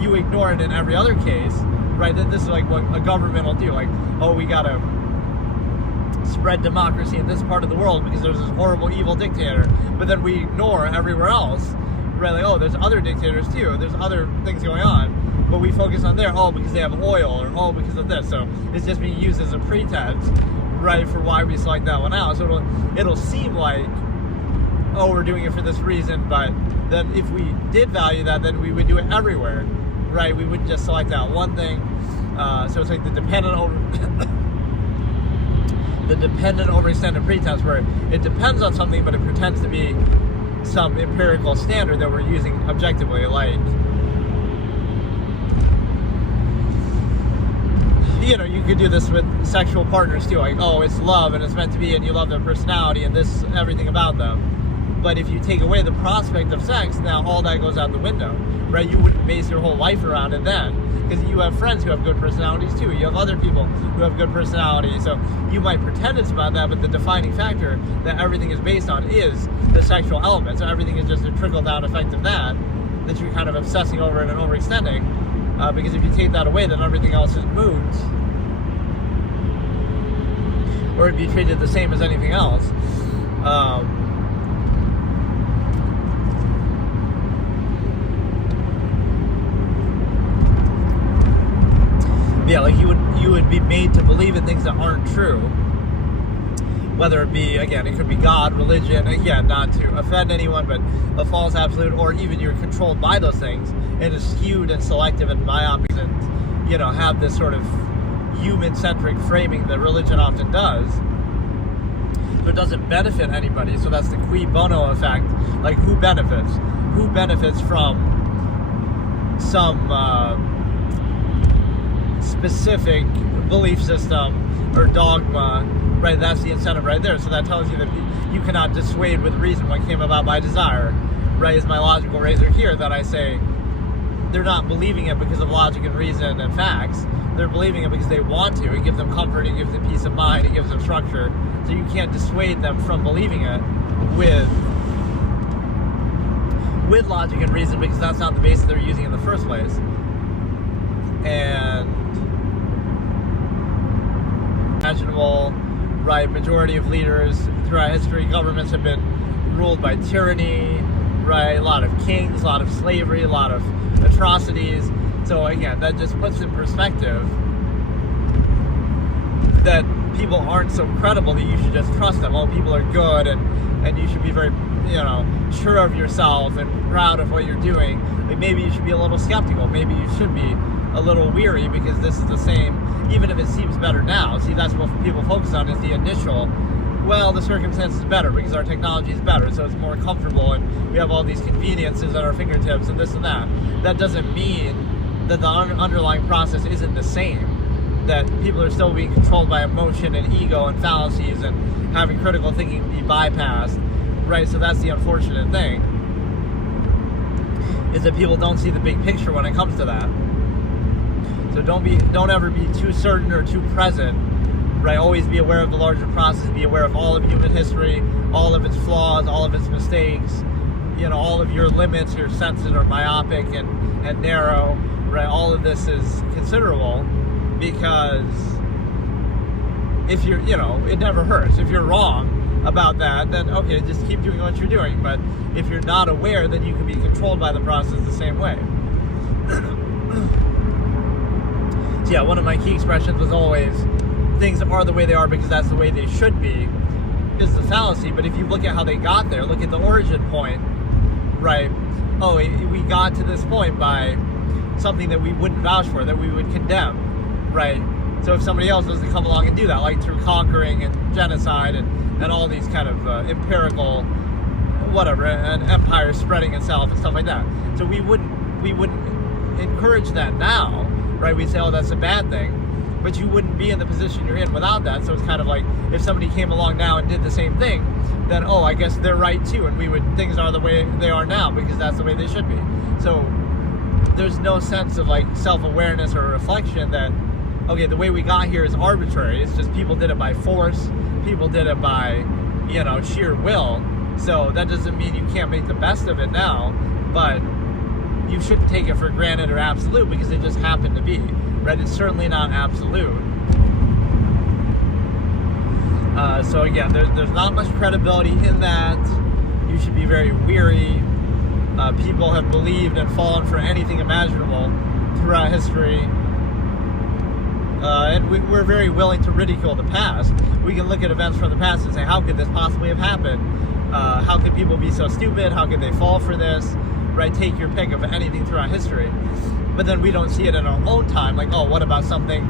you ignore it in every other case, right? This is like what a government will do, like, oh, we gotta spread democracy in this part of the world because there's this horrible, evil dictator, but then we ignore everywhere else, right? Like, oh, there's other dictators too, there's other things going on, but we focus on there, oh, because they have oil, or oh, because of this. So it's just being used as a pretense, right, for why we select that one out. So it'll seem like, oh, we're doing it for this reason, but then if we did value that, then we would do it everywhere, right? We wouldn't just select out one thing. So it's like the dependent overextended pretense, where it depends on something, but it pretends to be some empirical standard that we're using objectively. Like, you could do this with sexual partners too, like, oh, it's love and it's meant to be, and you love their personality and this, everything about them. But if you take away the prospect of sex, now all that goes out the window, right? You wouldn't base your whole life around it then, because you have friends who have good personalities too. You have other people who have good personalities. So you might pretend it's about that, but the defining factor that everything is based on is the sexual element. So everything is just a trickle-down effect of that. that you're kind of obsessing over it and overextending. Because if you take that away, then everything else is moot, or it'd be treated the same as anything else. Yeah, like you would be made to believe in things that aren't true. Whether it be, again, it could be God, religion, again, not to offend anyone, but a false absolute, or even you're controlled by those things and is skewed and selective and myopic and, you know, have this sort of human-centric framing that religion often does. So it doesn't benefit anybody. So that's the cui bono effect. Like, who benefits? Who benefits from some specific belief system or dogma? Right, that's the incentive right there. So that tells you that you cannot dissuade with reason what came about by desire. Right, is my logical razor here that I say they're not believing it because of logic and reason and facts. They're believing it because they want to. It gives them comfort, it gives them peace of mind, it gives them structure. So you can't dissuade them from believing it with logic and reason, because that's not the basis they're using in the first place. And imaginable, right, majority of leaders throughout history, governments have been ruled by tyranny, right, a lot of kings, a lot of slavery, a lot of atrocities. So again, that just puts in perspective that people aren't so credible that you should just trust them. Oh, people are good, and you should be very, you know, sure of yourself and proud of what you're doing. Like, maybe you should be a little skeptical. Maybe you should be a little weary, because this is the same, even if it seems better now. See, that's what people focus on, is the initial, well, the circumstance is better because our technology is better, so it's more comfortable and we have all these conveniences at our fingertips and this and that. That doesn't mean that the underlying process isn't the same, that people are still being controlled by emotion and ego and fallacies and having critical thinking be bypassed, right? So that's the unfortunate thing, is that people don't see the big picture when it comes to that. So don't ever be too certain or too present, right? Always be aware of the larger process, be aware of all of human history, all of its flaws, all of its mistakes, you know, all of your limits, your senses are myopic and narrow, right? All of this is considerable, because if you're, you know, it never hurts. If you're wrong about that, then okay, just keep doing what you're doing. But if you're not aware, then you can be controlled by the process the same way. So yeah, one of my key expressions was always, things are the way they are because that's the way they should be, is the fallacy. But if you look at how they got there, look at the origin point, right? Oh, we got to this point by something that we wouldn't vouch for, that we would condemn, right? So if somebody else was to come along and do that, like through conquering and genocide and all these kind of empirical, whatever, and empire spreading itself and stuff like that. So we wouldn't encourage that now, right? We'd say, oh, that's a bad thing. But you wouldn't be in the position you're in without that. So it's kind of like, if somebody came along now and did the same thing, then, oh, I guess they're right too, and things are the way they are now because that's the way they should be. So there's no sense of like self-awareness or reflection that, okay, the way we got here is arbitrary. It's just people did it by force. People did it by, you know, sheer will. So that doesn't mean you can't make the best of it now, but you shouldn't take it for granted or absolute because it just happened to be, right? It's certainly not absolute. So again, there's not much credibility in that. You should be very weary. People have believed and fallen for anything imaginable throughout history. And we're very willing to ridicule the past. We can look at events from the past and say, how could this possibly have happened? How could people be so stupid? How could they fall for this? Right? Take your pick of anything throughout history. But then we don't see it in our own time. Like, oh, what about something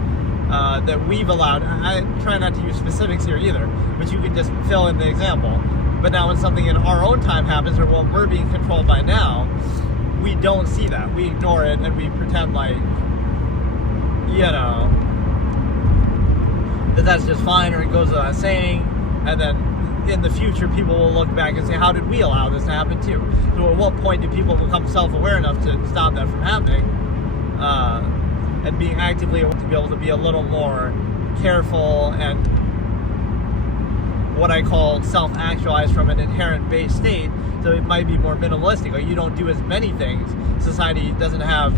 that we've allowed? I try not to use specifics here either, but you could just fill in the example. But now when something in our own time happens, or what we're being controlled by now, we don't see that. We ignore it and we pretend like, you know, that's just fine, or it goes without saying. And then in the future, people will look back and say, how did we allow this to happen too? So at what point do people become self-aware enough to stop that from happening? And being actively able to be a little more careful and what I call self-actualize from an inherent base state. So it might be more minimalistic. Like, you don't do as many things. Society doesn't have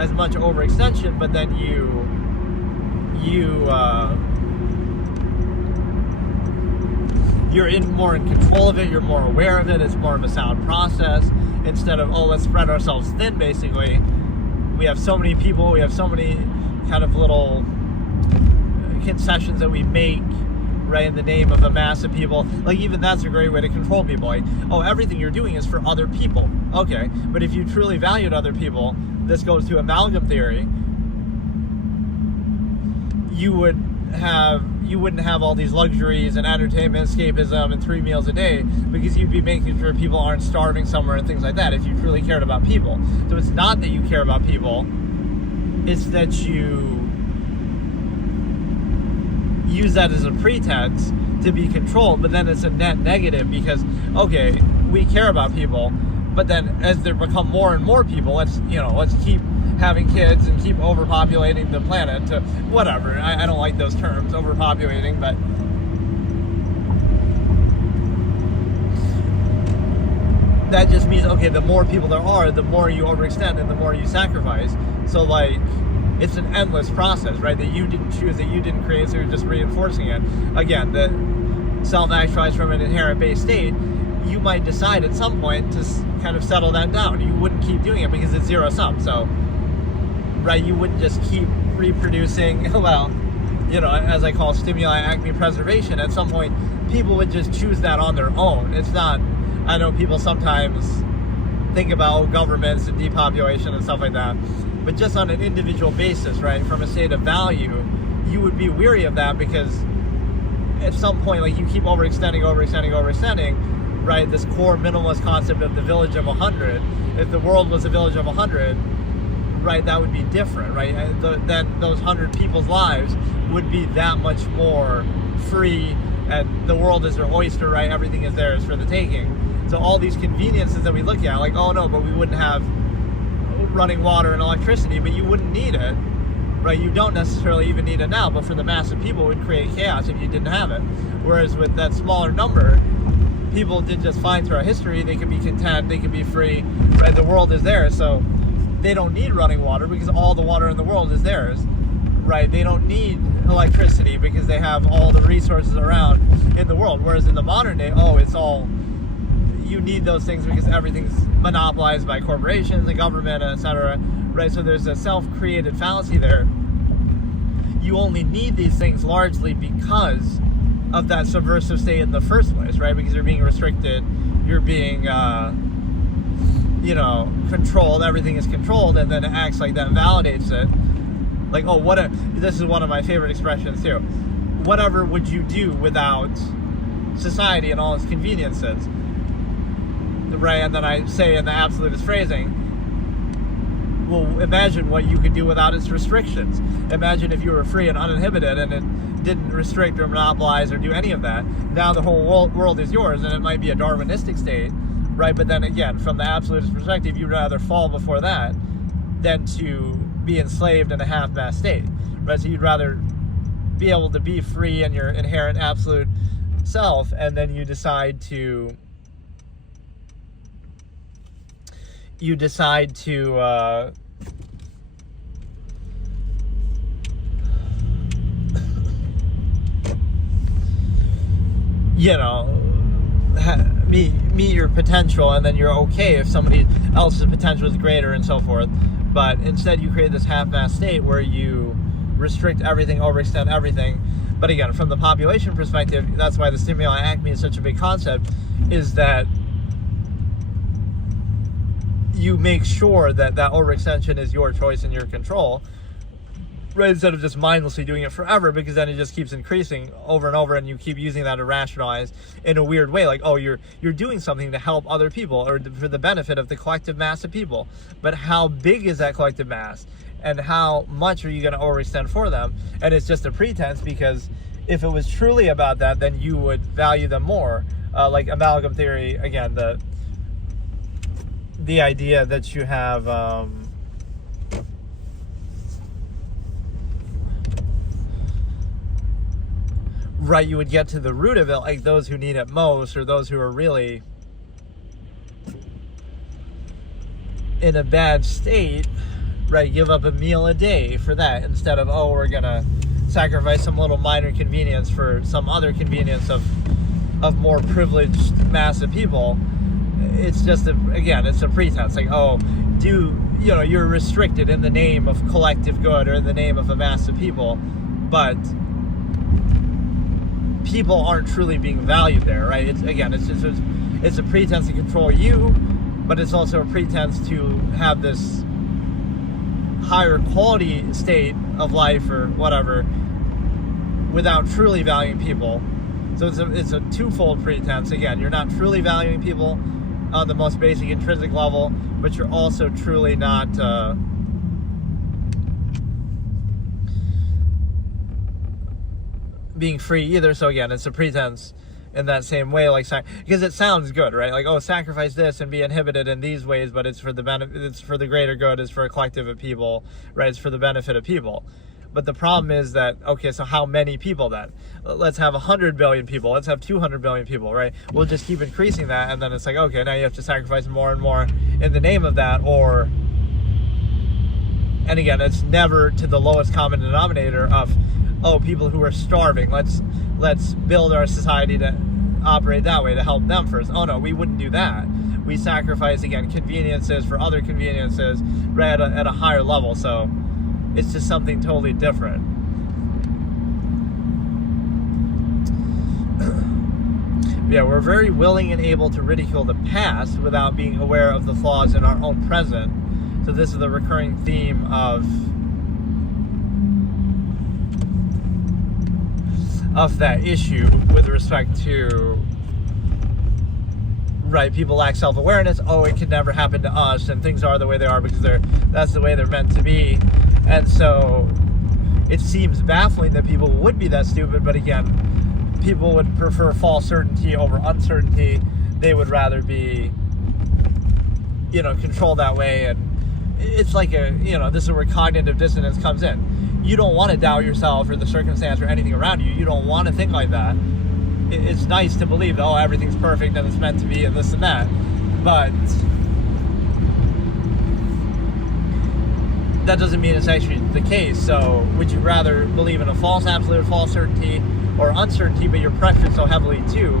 as much overextension, but then you're more in control of it. You're more aware of it. It's more of a sound process instead of, let's spread ourselves thin. Basically, we have so many people. We have so many kind of little concessions that we make, right, in the name of a mass of people. Like, even that's a great way to control people. Like, everything you're doing is for other people. Okay, but if you truly valued other people, this goes to amalgam theory, you wouldn't have all these luxuries and entertainment, escapism, and 3 meals a day, because you'd be making sure people aren't starving somewhere and things like that if you truly cared about people. So it's not that you care about people, it's that you use that as a pretense to be controlled, but then it's a net negative because, okay, we care about people, but then as there become more and more people, let's keep having kids and keep overpopulating the planet to whatever. I don't like those terms, overpopulating, but that just means, okay, the more people there are, the more you overextend and the more you sacrifice. So, like, it's an endless process, right, that you didn't choose, that you didn't create, so you're just reinforcing it. Again, the self-actualize from an inherent base state, you might decide at some point to kind of settle that down. You wouldn't keep doing it because it's zero sum. So, right, you wouldn't just keep reproducing, well, as I call stimuli acme preservation. At some point, people would just choose that on their own. It's not, I know people sometimes think about governments and depopulation and stuff like that, but just on an individual basis, right, from a state of value, you would be weary of that, because at some point, like, you keep overextending, right, this core minimalist concept of the village of 100. If the world was a village of 100, right, that would be different, right? Then those 100 people's lives would be that much more free, and the world is their oyster, right? Everything is theirs for the taking. So all these conveniences that we look at, like, but we wouldn't have running water and electricity, but you wouldn't need it, right? You don't necessarily even need it now, but for the mass of people, it would create chaos if you didn't have it. Whereas with that smaller number, people did just fine throughout history. They could be content, they could be free, right? The world is theirs, so they don't need running water because all the water in the world is theirs, right? They don't need electricity because they have all the resources around in the world. Whereas in the modern day, it's all, you need those things because everything's monopolized by corporations and government, etc., right? So there's a self-created fallacy there. You only need these things largely because of that subversive state in the first place, right? Because you're being restricted, you're being controlled, everything is controlled, and then it acts like that, validates it. Like, this is one of my favorite expressions too. Whatever would you do without society and all its conveniences? Right, and then I say in the absolutist phrasing, well, imagine what you could do without its restrictions. Imagine if you were free and uninhibited and it didn't restrict or monopolize or do any of that. Now the whole world is yours, and it might be a Darwinistic state, right? But then again, from the absolutist perspective, you'd rather fall before that than to be enslaved in a half-mast state, right? So you'd rather be able to be free in your inherent absolute self, and then you decide to meet your potential, and then you're okay if somebody else's potential is greater and so forth. But instead you create this half-mast state where you restrict everything, overextend everything. But again, from the population perspective, that's why the stimuli acme is such a big concept, is that you make sure that overextension is your choice and your control, right, instead of just mindlessly doing it forever, because then it just keeps increasing over and over, and you keep using that to rationalize in a weird way, like, you're doing something to help other people or for the benefit of the collective mass of people. But how big is that collective mass, and how much are you going to overextend for them? And it's just a pretense, because if it was truly about that, then you would value them more. Like amalgam theory, again, the idea that you have right, you would get to the root of it, like those who need it most, or those who are really in a bad state, right, give up a meal a day for that instead of, oh, we're gonna sacrifice some little minor convenience for some other convenience of more privileged mass of people. It's just it's a pretense. Like, oh, you're restricted in the name of collective good or in the name of a mass of people, but people aren't truly being valued there, right? It's a pretense to control you, but it's also a pretense to have this higher quality state of life or whatever without truly valuing people. So it's a twofold pretense. Again, you're not truly valuing people on the most basic intrinsic level, but you're also truly not being free either. So again, it's a pretense in that same way, like, because it sounds good, right? Like, oh, sacrifice this and be inhibited in these ways, but it's for the benefit, it's for the greater good, it's for a collective of people, right? It's for the benefit of people. But the problem is that, okay, so how many people then? Let's have 100 billion people. Let's have 200 billion people, right? We'll just keep increasing that, and then it's like, okay, now you have to sacrifice more and more in the name of that, and again, it's never to the lowest common denominator of, oh, people who are starving, let's build our society to operate that way to help them first. Oh no, we wouldn't do that. We sacrifice, again, conveniences for other conveniences, right, at a higher level. So it's just something totally different. Yeah, we're very willing and able to ridicule the past without being aware of the flaws in our own present. So this is the recurring theme of that issue with respect to, right, people lack self-awareness. Oh, it can never happen to us, and things are the way they are because that's the way they're meant to be. And so it seems baffling that people would be that stupid, but again, people would prefer false certainty over uncertainty. They would rather be, controlled that way. And it's like this is where cognitive dissonance comes in. You don't want to doubt yourself or the circumstance or anything around you. You don't want to think like that. It's nice to believe that, oh, everything's perfect and it's meant to be and this and that. But that doesn't mean it's actually the case. So would you rather believe in a false absolute, false certainty, or uncertainty, but you're pressured so heavily too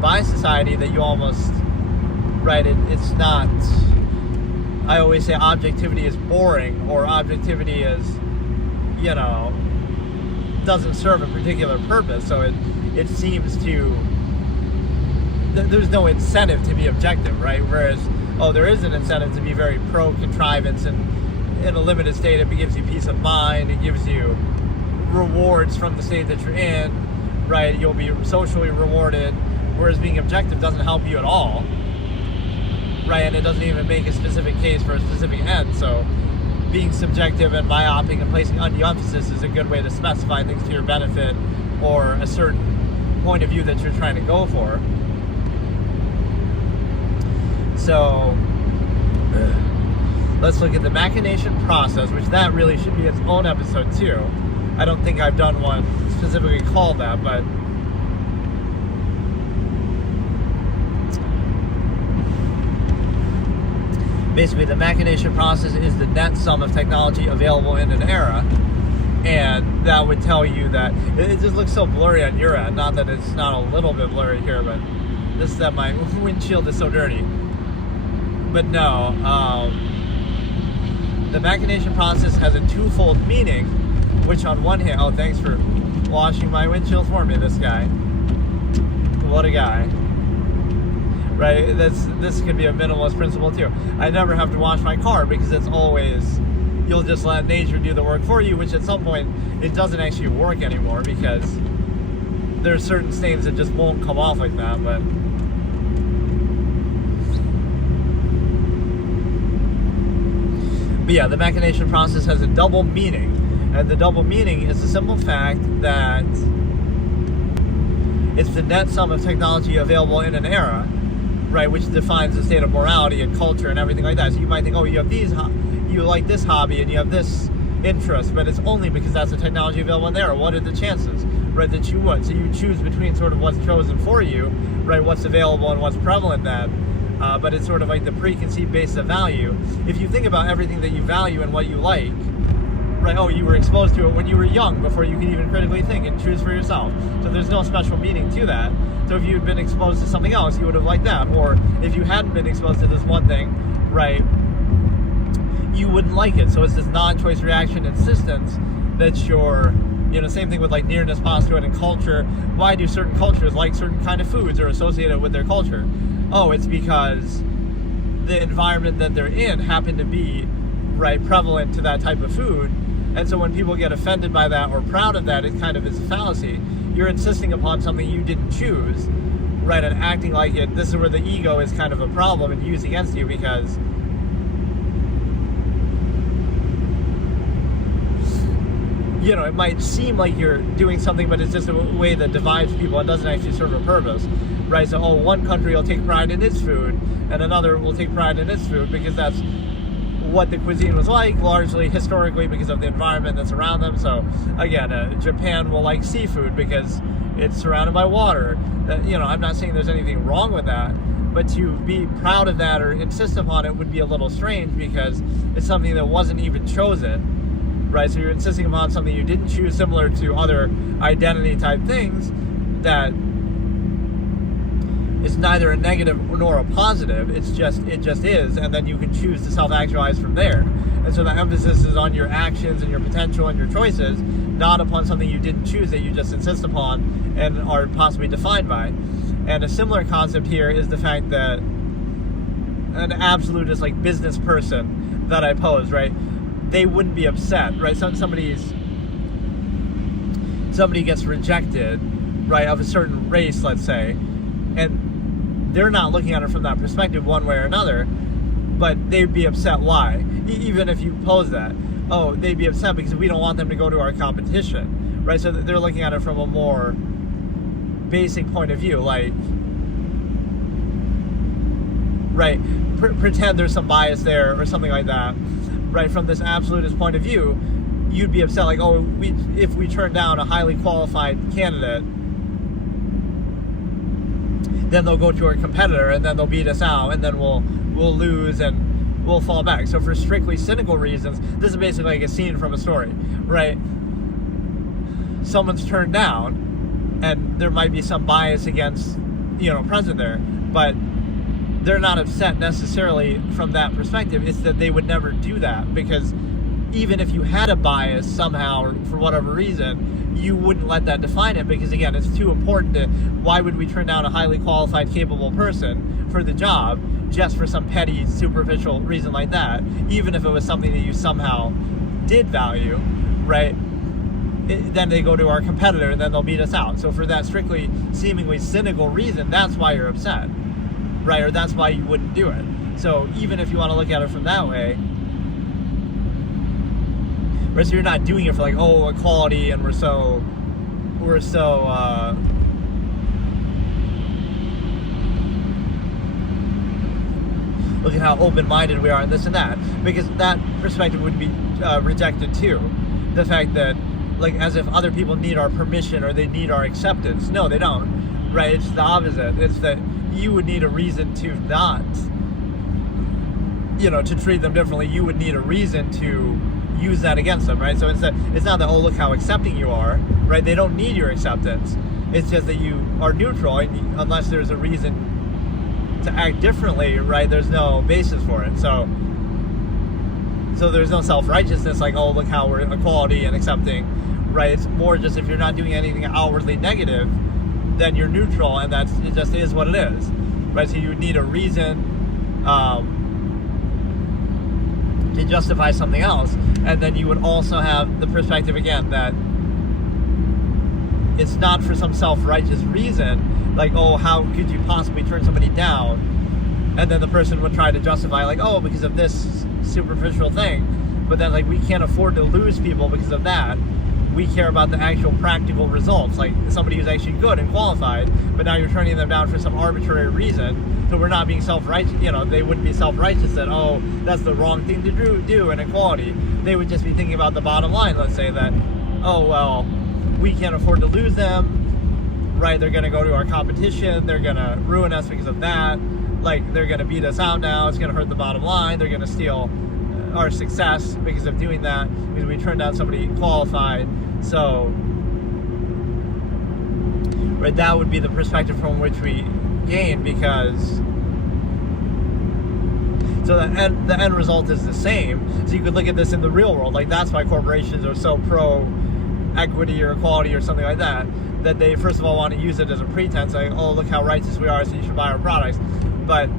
by society that you almost, right, it's not, I always say objectivity is boring, or objectivity is, doesn't serve a particular purpose. So it seems to, there's no incentive to be objective, right? Whereas, there is an incentive to be very pro-contrivance, and in a limited state, it gives you peace of mind, it gives you rewards from the state that you're in, right? You'll be socially rewarded, whereas being objective doesn't help you at all, right? And it doesn't even make a specific case for a specific end. So being subjective and myopic and placing undue emphasis is a good way to specify things to your benefit or a certain point of view that you're trying to go for. So let's look at the machination process, which that really should be its own episode too. I don't think I've done one specifically called that, but basically the machination process is the net sum of technology available in an era. And that would tell you that it just looks so blurry on your end. Not that it's not a little bit blurry here, but this is that my windshield is so dirty. But no, the machination process has a twofold meaning, which on one hand, oh, thanks for washing my windshield for me, this guy. What a guy. Right, this could be a minimalist principle too. I never have to wash my car because it's always, you'll just let nature do the work for you, which at some point it doesn't actually work anymore because there's certain stains that just won't come off like that. But yeah, the machination process has a double meaning, and the double meaning is the simple fact that it's the net sum of technology available in an era, right, which defines the state of morality and culture and everything like that. So you might think, oh, you have you like this hobby and you have this interest, but it's only because that's the technology available in there. What are the chances? right, that you would. So you choose between sort of what's chosen for you, right, what's available and what's prevalent then. But it's sort of like the preconceived basis of value. If you think about everything that you value and what you like, right, oh, you were exposed to it when you were young before you could even critically think and choose for yourself. So there's no special meaning to that. So if you had been exposed to something else, you would have liked that. Or if you hadn't been exposed to this one thing, right, you wouldn't like it. So it's this non-choice reaction insistence that's your, same thing with like nearness postulate and culture. Why do certain cultures like certain kind of foods or associated with their culture? Oh, it's because the environment that they're in happened to be, right, prevalent to that type of food. And so when people get offended by that or proud of that, it kind of is a fallacy. You're insisting upon something you didn't choose, right, and acting like it. This is where the ego is kind of a problem and used against you, because it might seem like you're doing something, but it's just a way that divides people and doesn't actually serve a purpose, right? So, one country will take pride in its food and another will take pride in its food because that's what the cuisine was like, largely historically, because of the environment that's around them. So again, Japan will like seafood because it's surrounded by water. I'm not saying there's anything wrong with that, but to be proud of that or insist upon it would be a little strange because it's something that wasn't even chosen, right? So you're insisting upon something you didn't choose, similar to other identity type things that is neither a negative nor a positive. It just is, and then you can choose to self-actualize from there. And so the emphasis is on your actions and your potential and your choices, not upon something you didn't choose that you just insist upon and are possibly defined by. And a similar concept here is the fact that an absolutist, like, business person that I pose, right, they wouldn't be upset, right? Somebody gets rejected, right, of a certain race, let's say, and they're not looking at it from that perspective one way or another, but they'd be upset. Why? Even if you pose that, oh, they'd be upset because we don't want them to go to our competition, right? So they're looking at it from a more basic point of view, like, right, pretend there's some bias there or something like that, right? From this absolutist point of view, you'd be upset, like, oh, if we turn down a highly qualified candidate, then they'll go to our competitor and then they'll beat us out and then we'll lose and we'll fall back. So for strictly cynical reasons, this is basically like a scene from a story, right? Someone's turned down and there might be some bias against, present there, but they're not upset necessarily from that perspective. It's that they would never do that, because even if you had a bias somehow or for whatever reason, you wouldn't let that define it, because again, it's too important to, why would we turn down a highly qualified, capable person for the job just for some petty, superficial reason like that, even if it was something that you somehow did value, right? Then they go to our competitor and then they'll beat us out. So for that strictly, seemingly cynical reason, that's why you're upset, right? Or that's why you wouldn't do it. So even if you want to look at it from that way, right, so you're not doing it for like, oh, equality and we're so look at how open-minded we are and this and that, because that perspective would be rejected too. The fact that, like, as if other people need our permission or they need our acceptance. No, they don't, right? It's the opposite. It's that you would need a reason to not, to treat them differently. You would need a reason to use that against them, right? So it's not that, oh, look how accepting you are, right? They don't need your acceptance. It's just that you are neutral, and unless there's a reason to act differently, right, there's no basis for it. So there's no self-righteousness, like, oh, look how we're equality and accepting, right? It's more just, if you're not doing anything outwardly negative, then you're neutral, and it just is what it is, right? So you would need a reason to justify something else, and then you would also have the perspective again that it's not for some self-righteous reason, like, oh, how could you possibly turn somebody down, and then the person would try to justify, like, oh, because of this superficial thing, but then, like, we can't afford to lose people because of that. We care about the actual practical results, like somebody who's actually good and qualified, but now you're turning them down for some arbitrary reason. So we're not being self-righteous, they wouldn't be self-righteous that, oh, that's the wrong thing to do in equality. They would just be thinking about the bottom line, let's say that, oh, well, we can't afford to lose them, right? They're going to go to our competition. They're going to ruin us because of that. Like, they're going to beat us out now. It's going to hurt the bottom line. They're going to steal our success because of doing that, because we turned down somebody qualified. So, right, that would be the perspective from which we gain, because so the end result is the same. So you could look at this in the real world. Like, that's why corporations are so pro equity or equality or something like that, that they first of all want to use it as a pretense, like, oh, look how righteous we are, so you should buy our products. But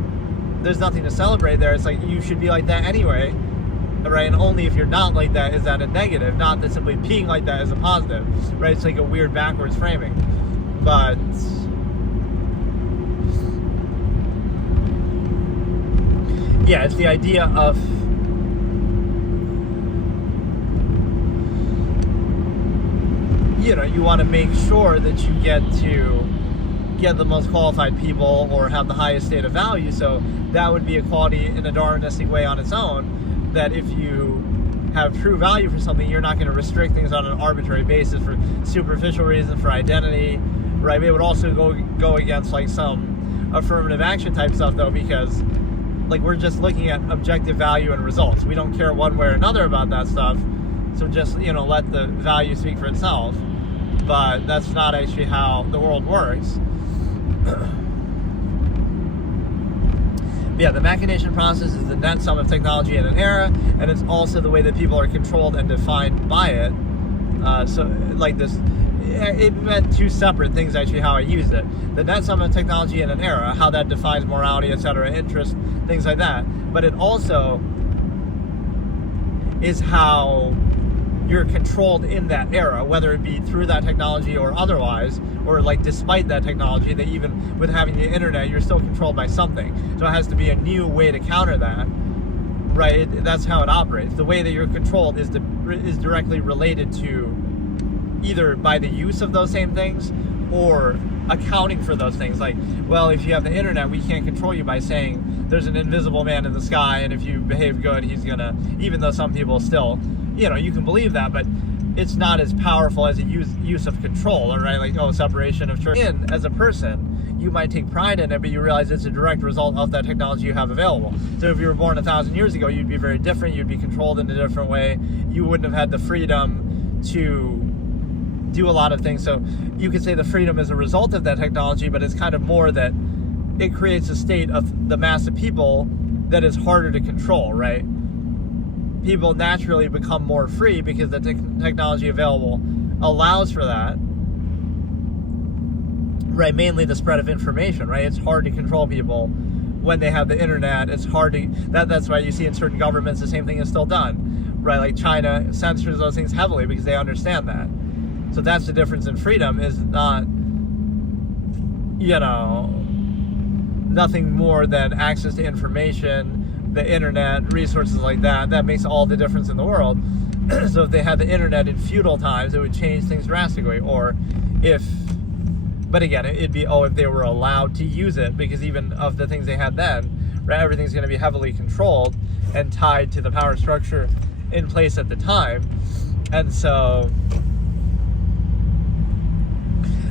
there's nothing to celebrate there. It's like, you should be like that anyway, right? And only if you're not like that is that a negative, not that simply being like that is a positive, right? It's like a weird backwards framing. But yeah, it's the idea of you want to make sure that you get the most qualified people or have the highest state of value. So that would be equality in a Darwinistic way on its own, that if you have true value for something, you're not going to restrict things on an arbitrary basis for superficial reasons, for identity, right? It would also go against like some affirmative action type stuff, though, because like, we're just looking at objective value and results. We don't care one way or another about that stuff. So just, let the value speak for itself. But that's not actually how the world works. Yeah, the machination process is the net sum of technology in an era, and it's also the way that people are controlled and defined by it. So, like this, it meant two separate things, actually, how I used it. The net sum of technology in an era, how that defines morality, etc., interest, things like that. But it also is how you're controlled in that era, whether it be through that technology or otherwise, or like despite that technology, that even with having the internet, you're still controlled by something. So it has to be a new way to counter that, right? That's how it operates. The way that you're controlled is directly related to either by the use of those same things or accounting for those things. Like, well, if you have the internet, we can't control you by saying there's an invisible man in the sky, and if you behave good, he's gonna, even though some people still, you can believe that, but it's not as powerful as a use of control, right? Like, oh, separation of church. As a person, you might take pride in it, but you realize it's a direct result of that technology you have available. So if you were born 1,000 years ago, you'd be very different. You'd be controlled in a different way. You wouldn't have had the freedom to do a lot of things. So you could say the freedom is a result of that technology, but it's kind of more that it creates a state of the mass of people that is harder to control, right? People naturally become more free because the technology available allows for that, right? Mainly the spread of information, right? It's hard to control people when they have the internet. It's hard to, that's why you see in certain governments the same thing is still done, right? Like China censors those things heavily because they understand that. So that's the difference in freedom, is not, nothing more than access to information, the internet, resources like that. That makes all the difference in the world. So if they had the internet in feudal times, it would change things drastically. Or but again, it'd be, if they were allowed to use it, because even of the things they had then, right, everything's going to be heavily controlled and tied to the power structure in place at the time. And so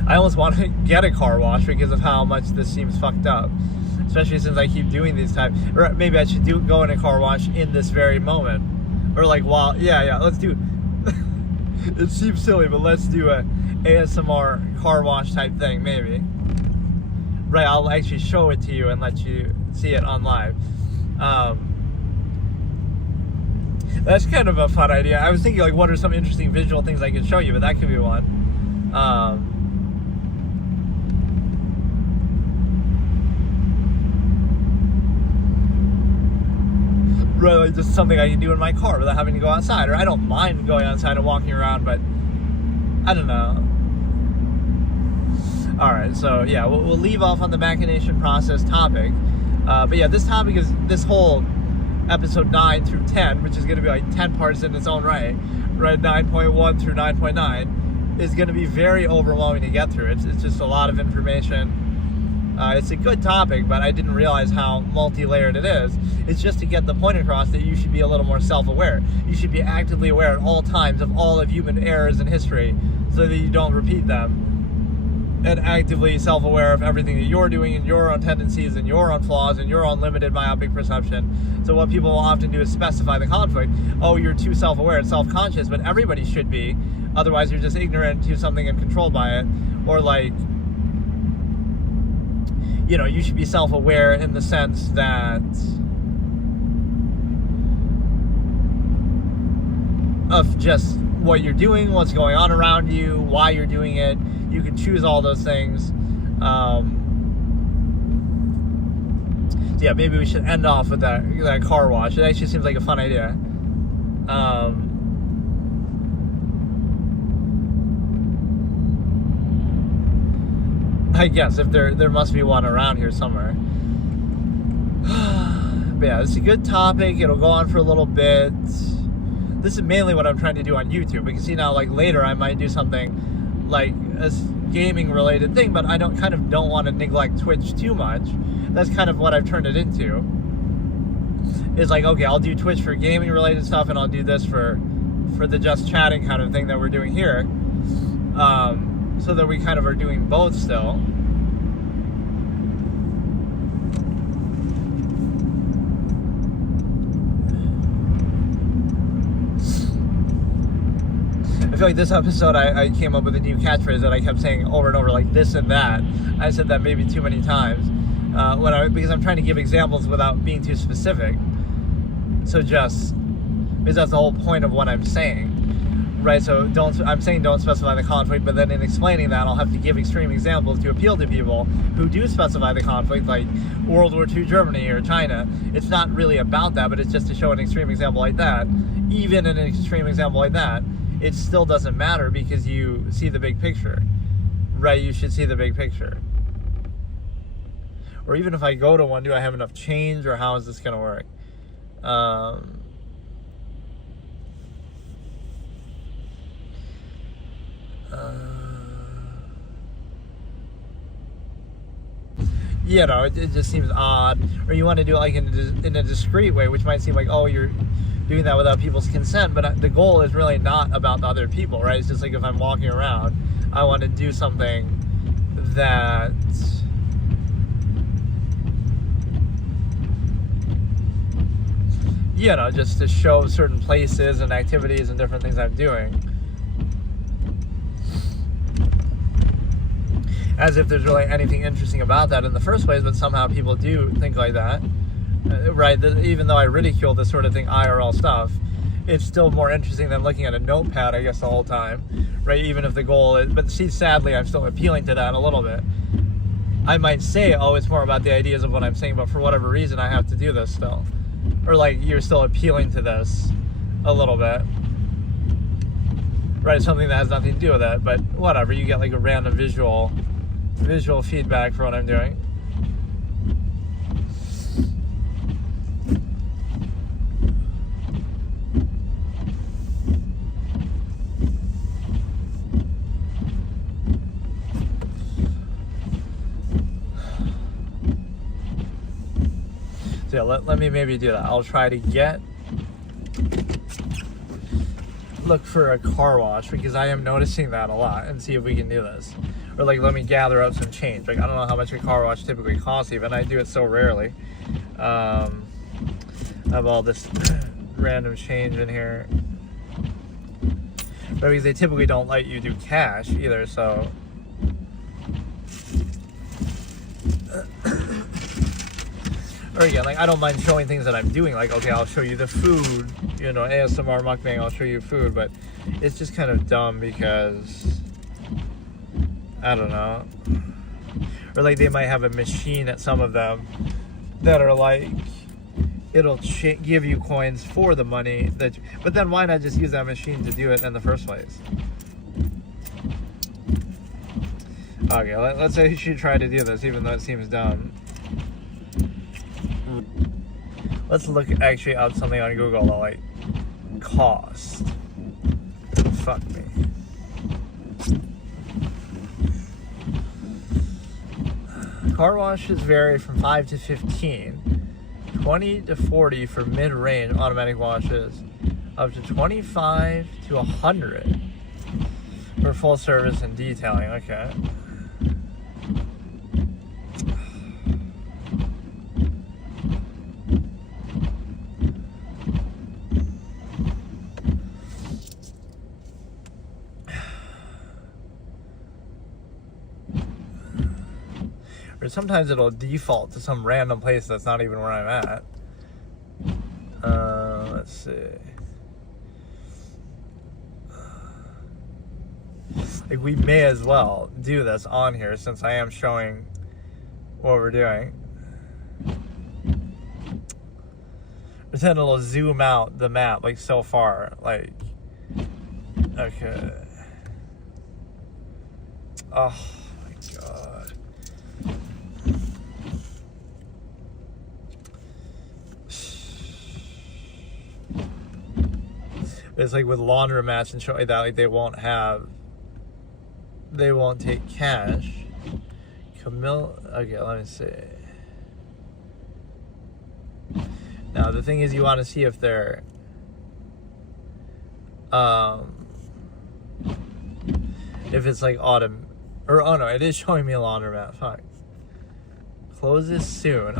I almost want to get a car wash because of how much this seems fucked up. Especially since I keep doing these types. Or maybe I should go in a car wash in this very moment. Or like, let's do, it seems silly, but let's do a ASMR car wash type thing, maybe. Right, I'll actually show it to you and let you see it on live. That's kind of a fun idea. I was thinking, like, what are some interesting visual things I could show you, but that could be one. Right, like just something I can do in my car without having to go outside. Or I don't mind going outside and walking around, but I don't know. Alright, so yeah, we'll leave off on the machination process topic. But yeah, this topic is this whole episode 9 through 10, which is going to be like 10 parts in its own right, 9.1 through 9.9, is going to be very overwhelming to get through. It's just a lot of information. It's a good topic, but I didn't realize how multi-layered it is. It's just to get the point across that you should be a little more self-aware. You should be actively aware at all times of all of human errors in history so that you don't repeat them. And actively self-aware of everything that you're doing and your own tendencies and your own flaws and your own limited myopic perception. So what people will often do is specify the conflict. Oh, you're too self-aware and self-conscious, but everybody should be. Otherwise, you're just ignorant to something and controlled by it. Or like, you know, you should be self-aware in the sense that of just what you're doing, what's going on around you, why you're doing it. You can choose all those things. So yeah, maybe we should end off with that car wash. It actually seems like a fun idea. I guess if there must be one around here somewhere. But yeah, it's a good topic. It'll go on for a little bit. This is mainly what I'm trying to do on YouTube, because see now, like later I might do something like a gaming related thing, but I don't want to neglect Twitch too much. That's kind of what I've turned it into. Is like, okay, I'll do Twitch for gaming related stuff, and I'll do this for the just chatting kind of thing that we're doing here. So that we kind of are doing both still. I feel like this episode I came up with a new catchphrase that I kept saying over and over, like this and that. I said that maybe too many times because I'm trying to give examples without being too specific. So because that's the whole point of what I'm saying. Right, so I'm saying don't specify the conflict, but then in explaining that, I'll have to give extreme examples to appeal to people who do specify the conflict, like World War II Germany or China. It's not really about that, but it's just to show an extreme example like that. Even in an extreme example like that, it still doesn't matter because you see the big picture. Right, you should see the big picture. Or even if I go to one, do I have enough change, or how is this going to work? You know, it just seems odd. Or you want to do it like in a discreet way, which might seem like, oh, you're doing that without people's consent, but the goal is really not about the other people, right? It's just like if I'm walking around, I want to do something that you know, just to show certain places and activities and different things I'm doing. As if there's really anything interesting about that in the first place, but somehow people do think like that. Right, even though I ridicule this sort of thing, IRL stuff, it's still more interesting than looking at a notepad, I guess, the whole time. Right, even if the goal is, but see, sadly, I'm still appealing to that a little bit. I might say, oh, it's more about the ideas of what I'm saying, but for whatever reason, I have to do this still. Or like, you're still appealing to this a little bit. Right, something that has nothing to do with it, but whatever, you get like a random visual feedback for what I'm doing. So yeah, let me maybe do that. I'll try to look for a car wash, because I am noticing that a lot, and see if we can do this. Or like, let me gather up some change. Like, I don't know how much a car wash typically costs, even. I do it so rarely. I have all this random change in here. But because they typically don't let you do cash either, so. Or again, like, I don't mind showing things that I'm doing. Like, okay, I'll show you the food, you know, ASMR mukbang, I'll show you food. But it's just kind of dumb because, I don't know. Or like, they might have a machine at some of them that are like, it'll give you coins for the money that but then why not just use that machine to do it in the first place? Okay, let's say you should try to do this, even though it seems dumb. Let's look actually up something on Google that, like, cost. Fuck me. car washes vary from 5 to 15, 20 to 40 for mid-range automatic washes, up to 25 to 100 for full service and detailing. Okay. Or sometimes it'll default to some random place that's not even where I'm at. Let's see. Like, we may as well do this on here since I am showing what we're doing. Then it'll zoom out the map like so far. Like, okay. Oh my god. It's like with laundromats and shit like that, like they won't take cash. Camille, okay, let me see. Now the thing is, you want to see if they're if it's like autumn, or oh no, it is showing me a laundromat. Fuck. Closes soon.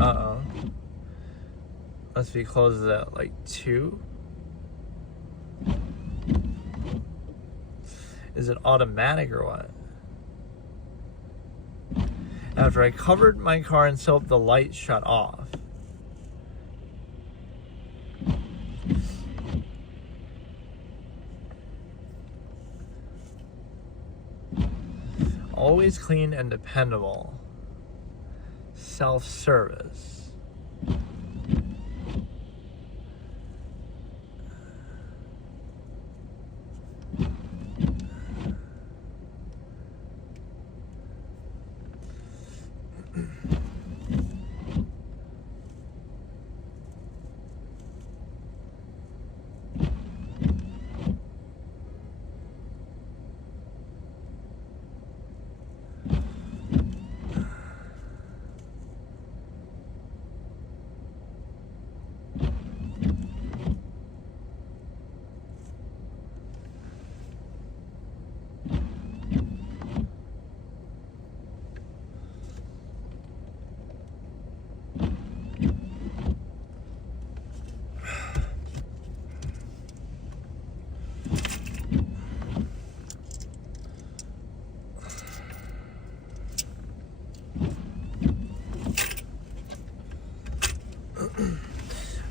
Must be closes at like 2. Is it automatic or what? After I covered my car in soap, the light shut off. Always clean and dependable. Self-service.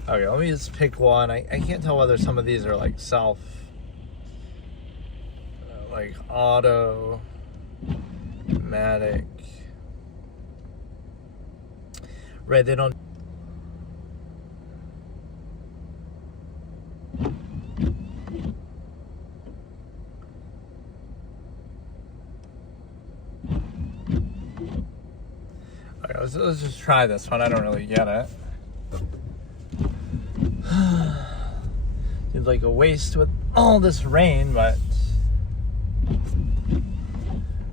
Okay, let me just pick one. I can't tell whether some of these are like like automatic. Right, they don't. Okay, let's just try this one. I don't really get it. Seems like a waste with all this rain, but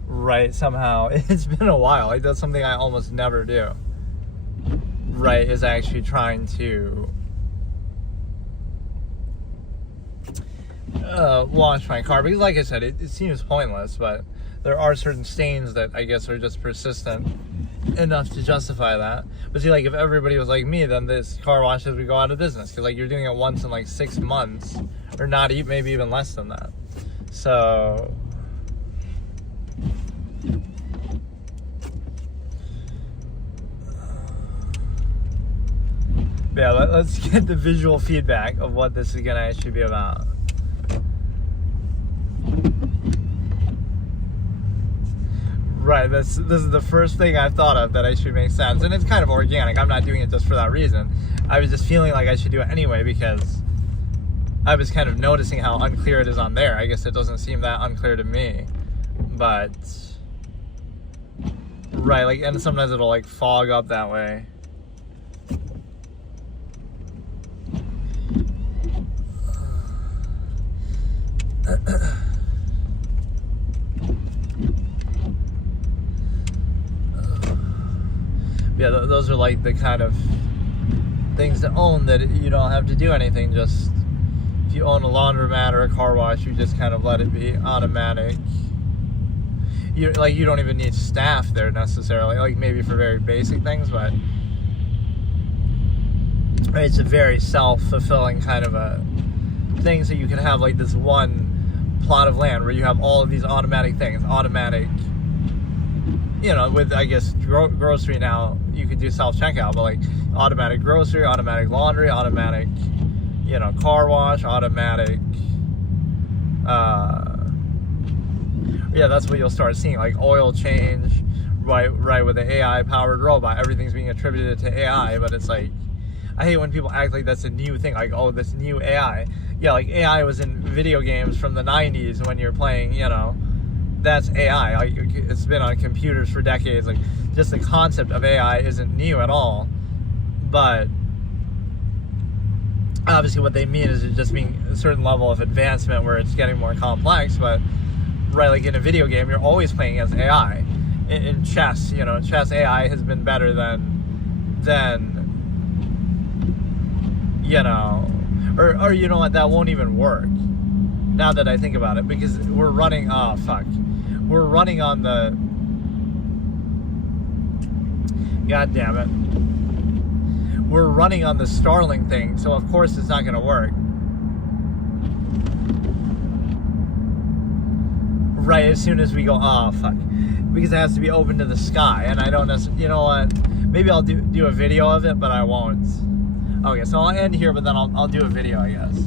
right, somehow it's been a while. Like, that's something I almost never do. Right, is actually trying to wash my car, because like I said, it seems pointless, but there are certain stains that I guess are just persistent enough to justify that. But see, like, if everybody was like me, then this car washes would go out of business, because like you're doing it once in like 6 months, or not, maybe even less than that. So yeah, let's get the visual feedback of what this is gonna actually be about. Right, this is the first thing I've thought of that actually makes sense, and it's kind of organic. I'm not doing it just for that reason. I was just feeling like I should do it anyway because I was kind of noticing how unclear it is on there. I guess it doesn't seem that unclear to me, but right, like, and sometimes it'll like fog up that way. those are like the kind of things to own that you don't have to do anything. Just if you own a laundromat or a car wash, you just kind of let it be automatic. You don't even need staff there necessarily, like maybe for very basic things, but it's a very self-fulfilling kind of a thing. So you can have like this one plot of land where you have all of these automatic things, automatic, with, I guess, grocery now, you could do self-checkout, but like automatic grocery, automatic laundry, automatic, car wash, automatic, that's what you'll start seeing, like oil change, right with the AI-powered robot. Everything's being attributed to AI, but it's like, I hate when people act like that's a new thing, like, oh, this new AI. Yeah, like AI was in video games from the 90s when you're playing, that's AI. Like, it's been on computers for decades. Like, just the concept of AI isn't new at all. But obviously what they mean is it just being a certain level of advancement where it's getting more complex. But, right, like in a video game, you're always playing against AI. In chess, chess AI has been better than or you know what, that won't even work now that I think about it, because we're running on the, god damn it, we're running on the Starlink thing, so of course it's not gonna work, right, as soon as we go, because it has to be open to the sky, and I don't necessarily, you know what, maybe I'll do a video of it, but I won't. Okay, so I'll end here, but then I'll do a video, I guess.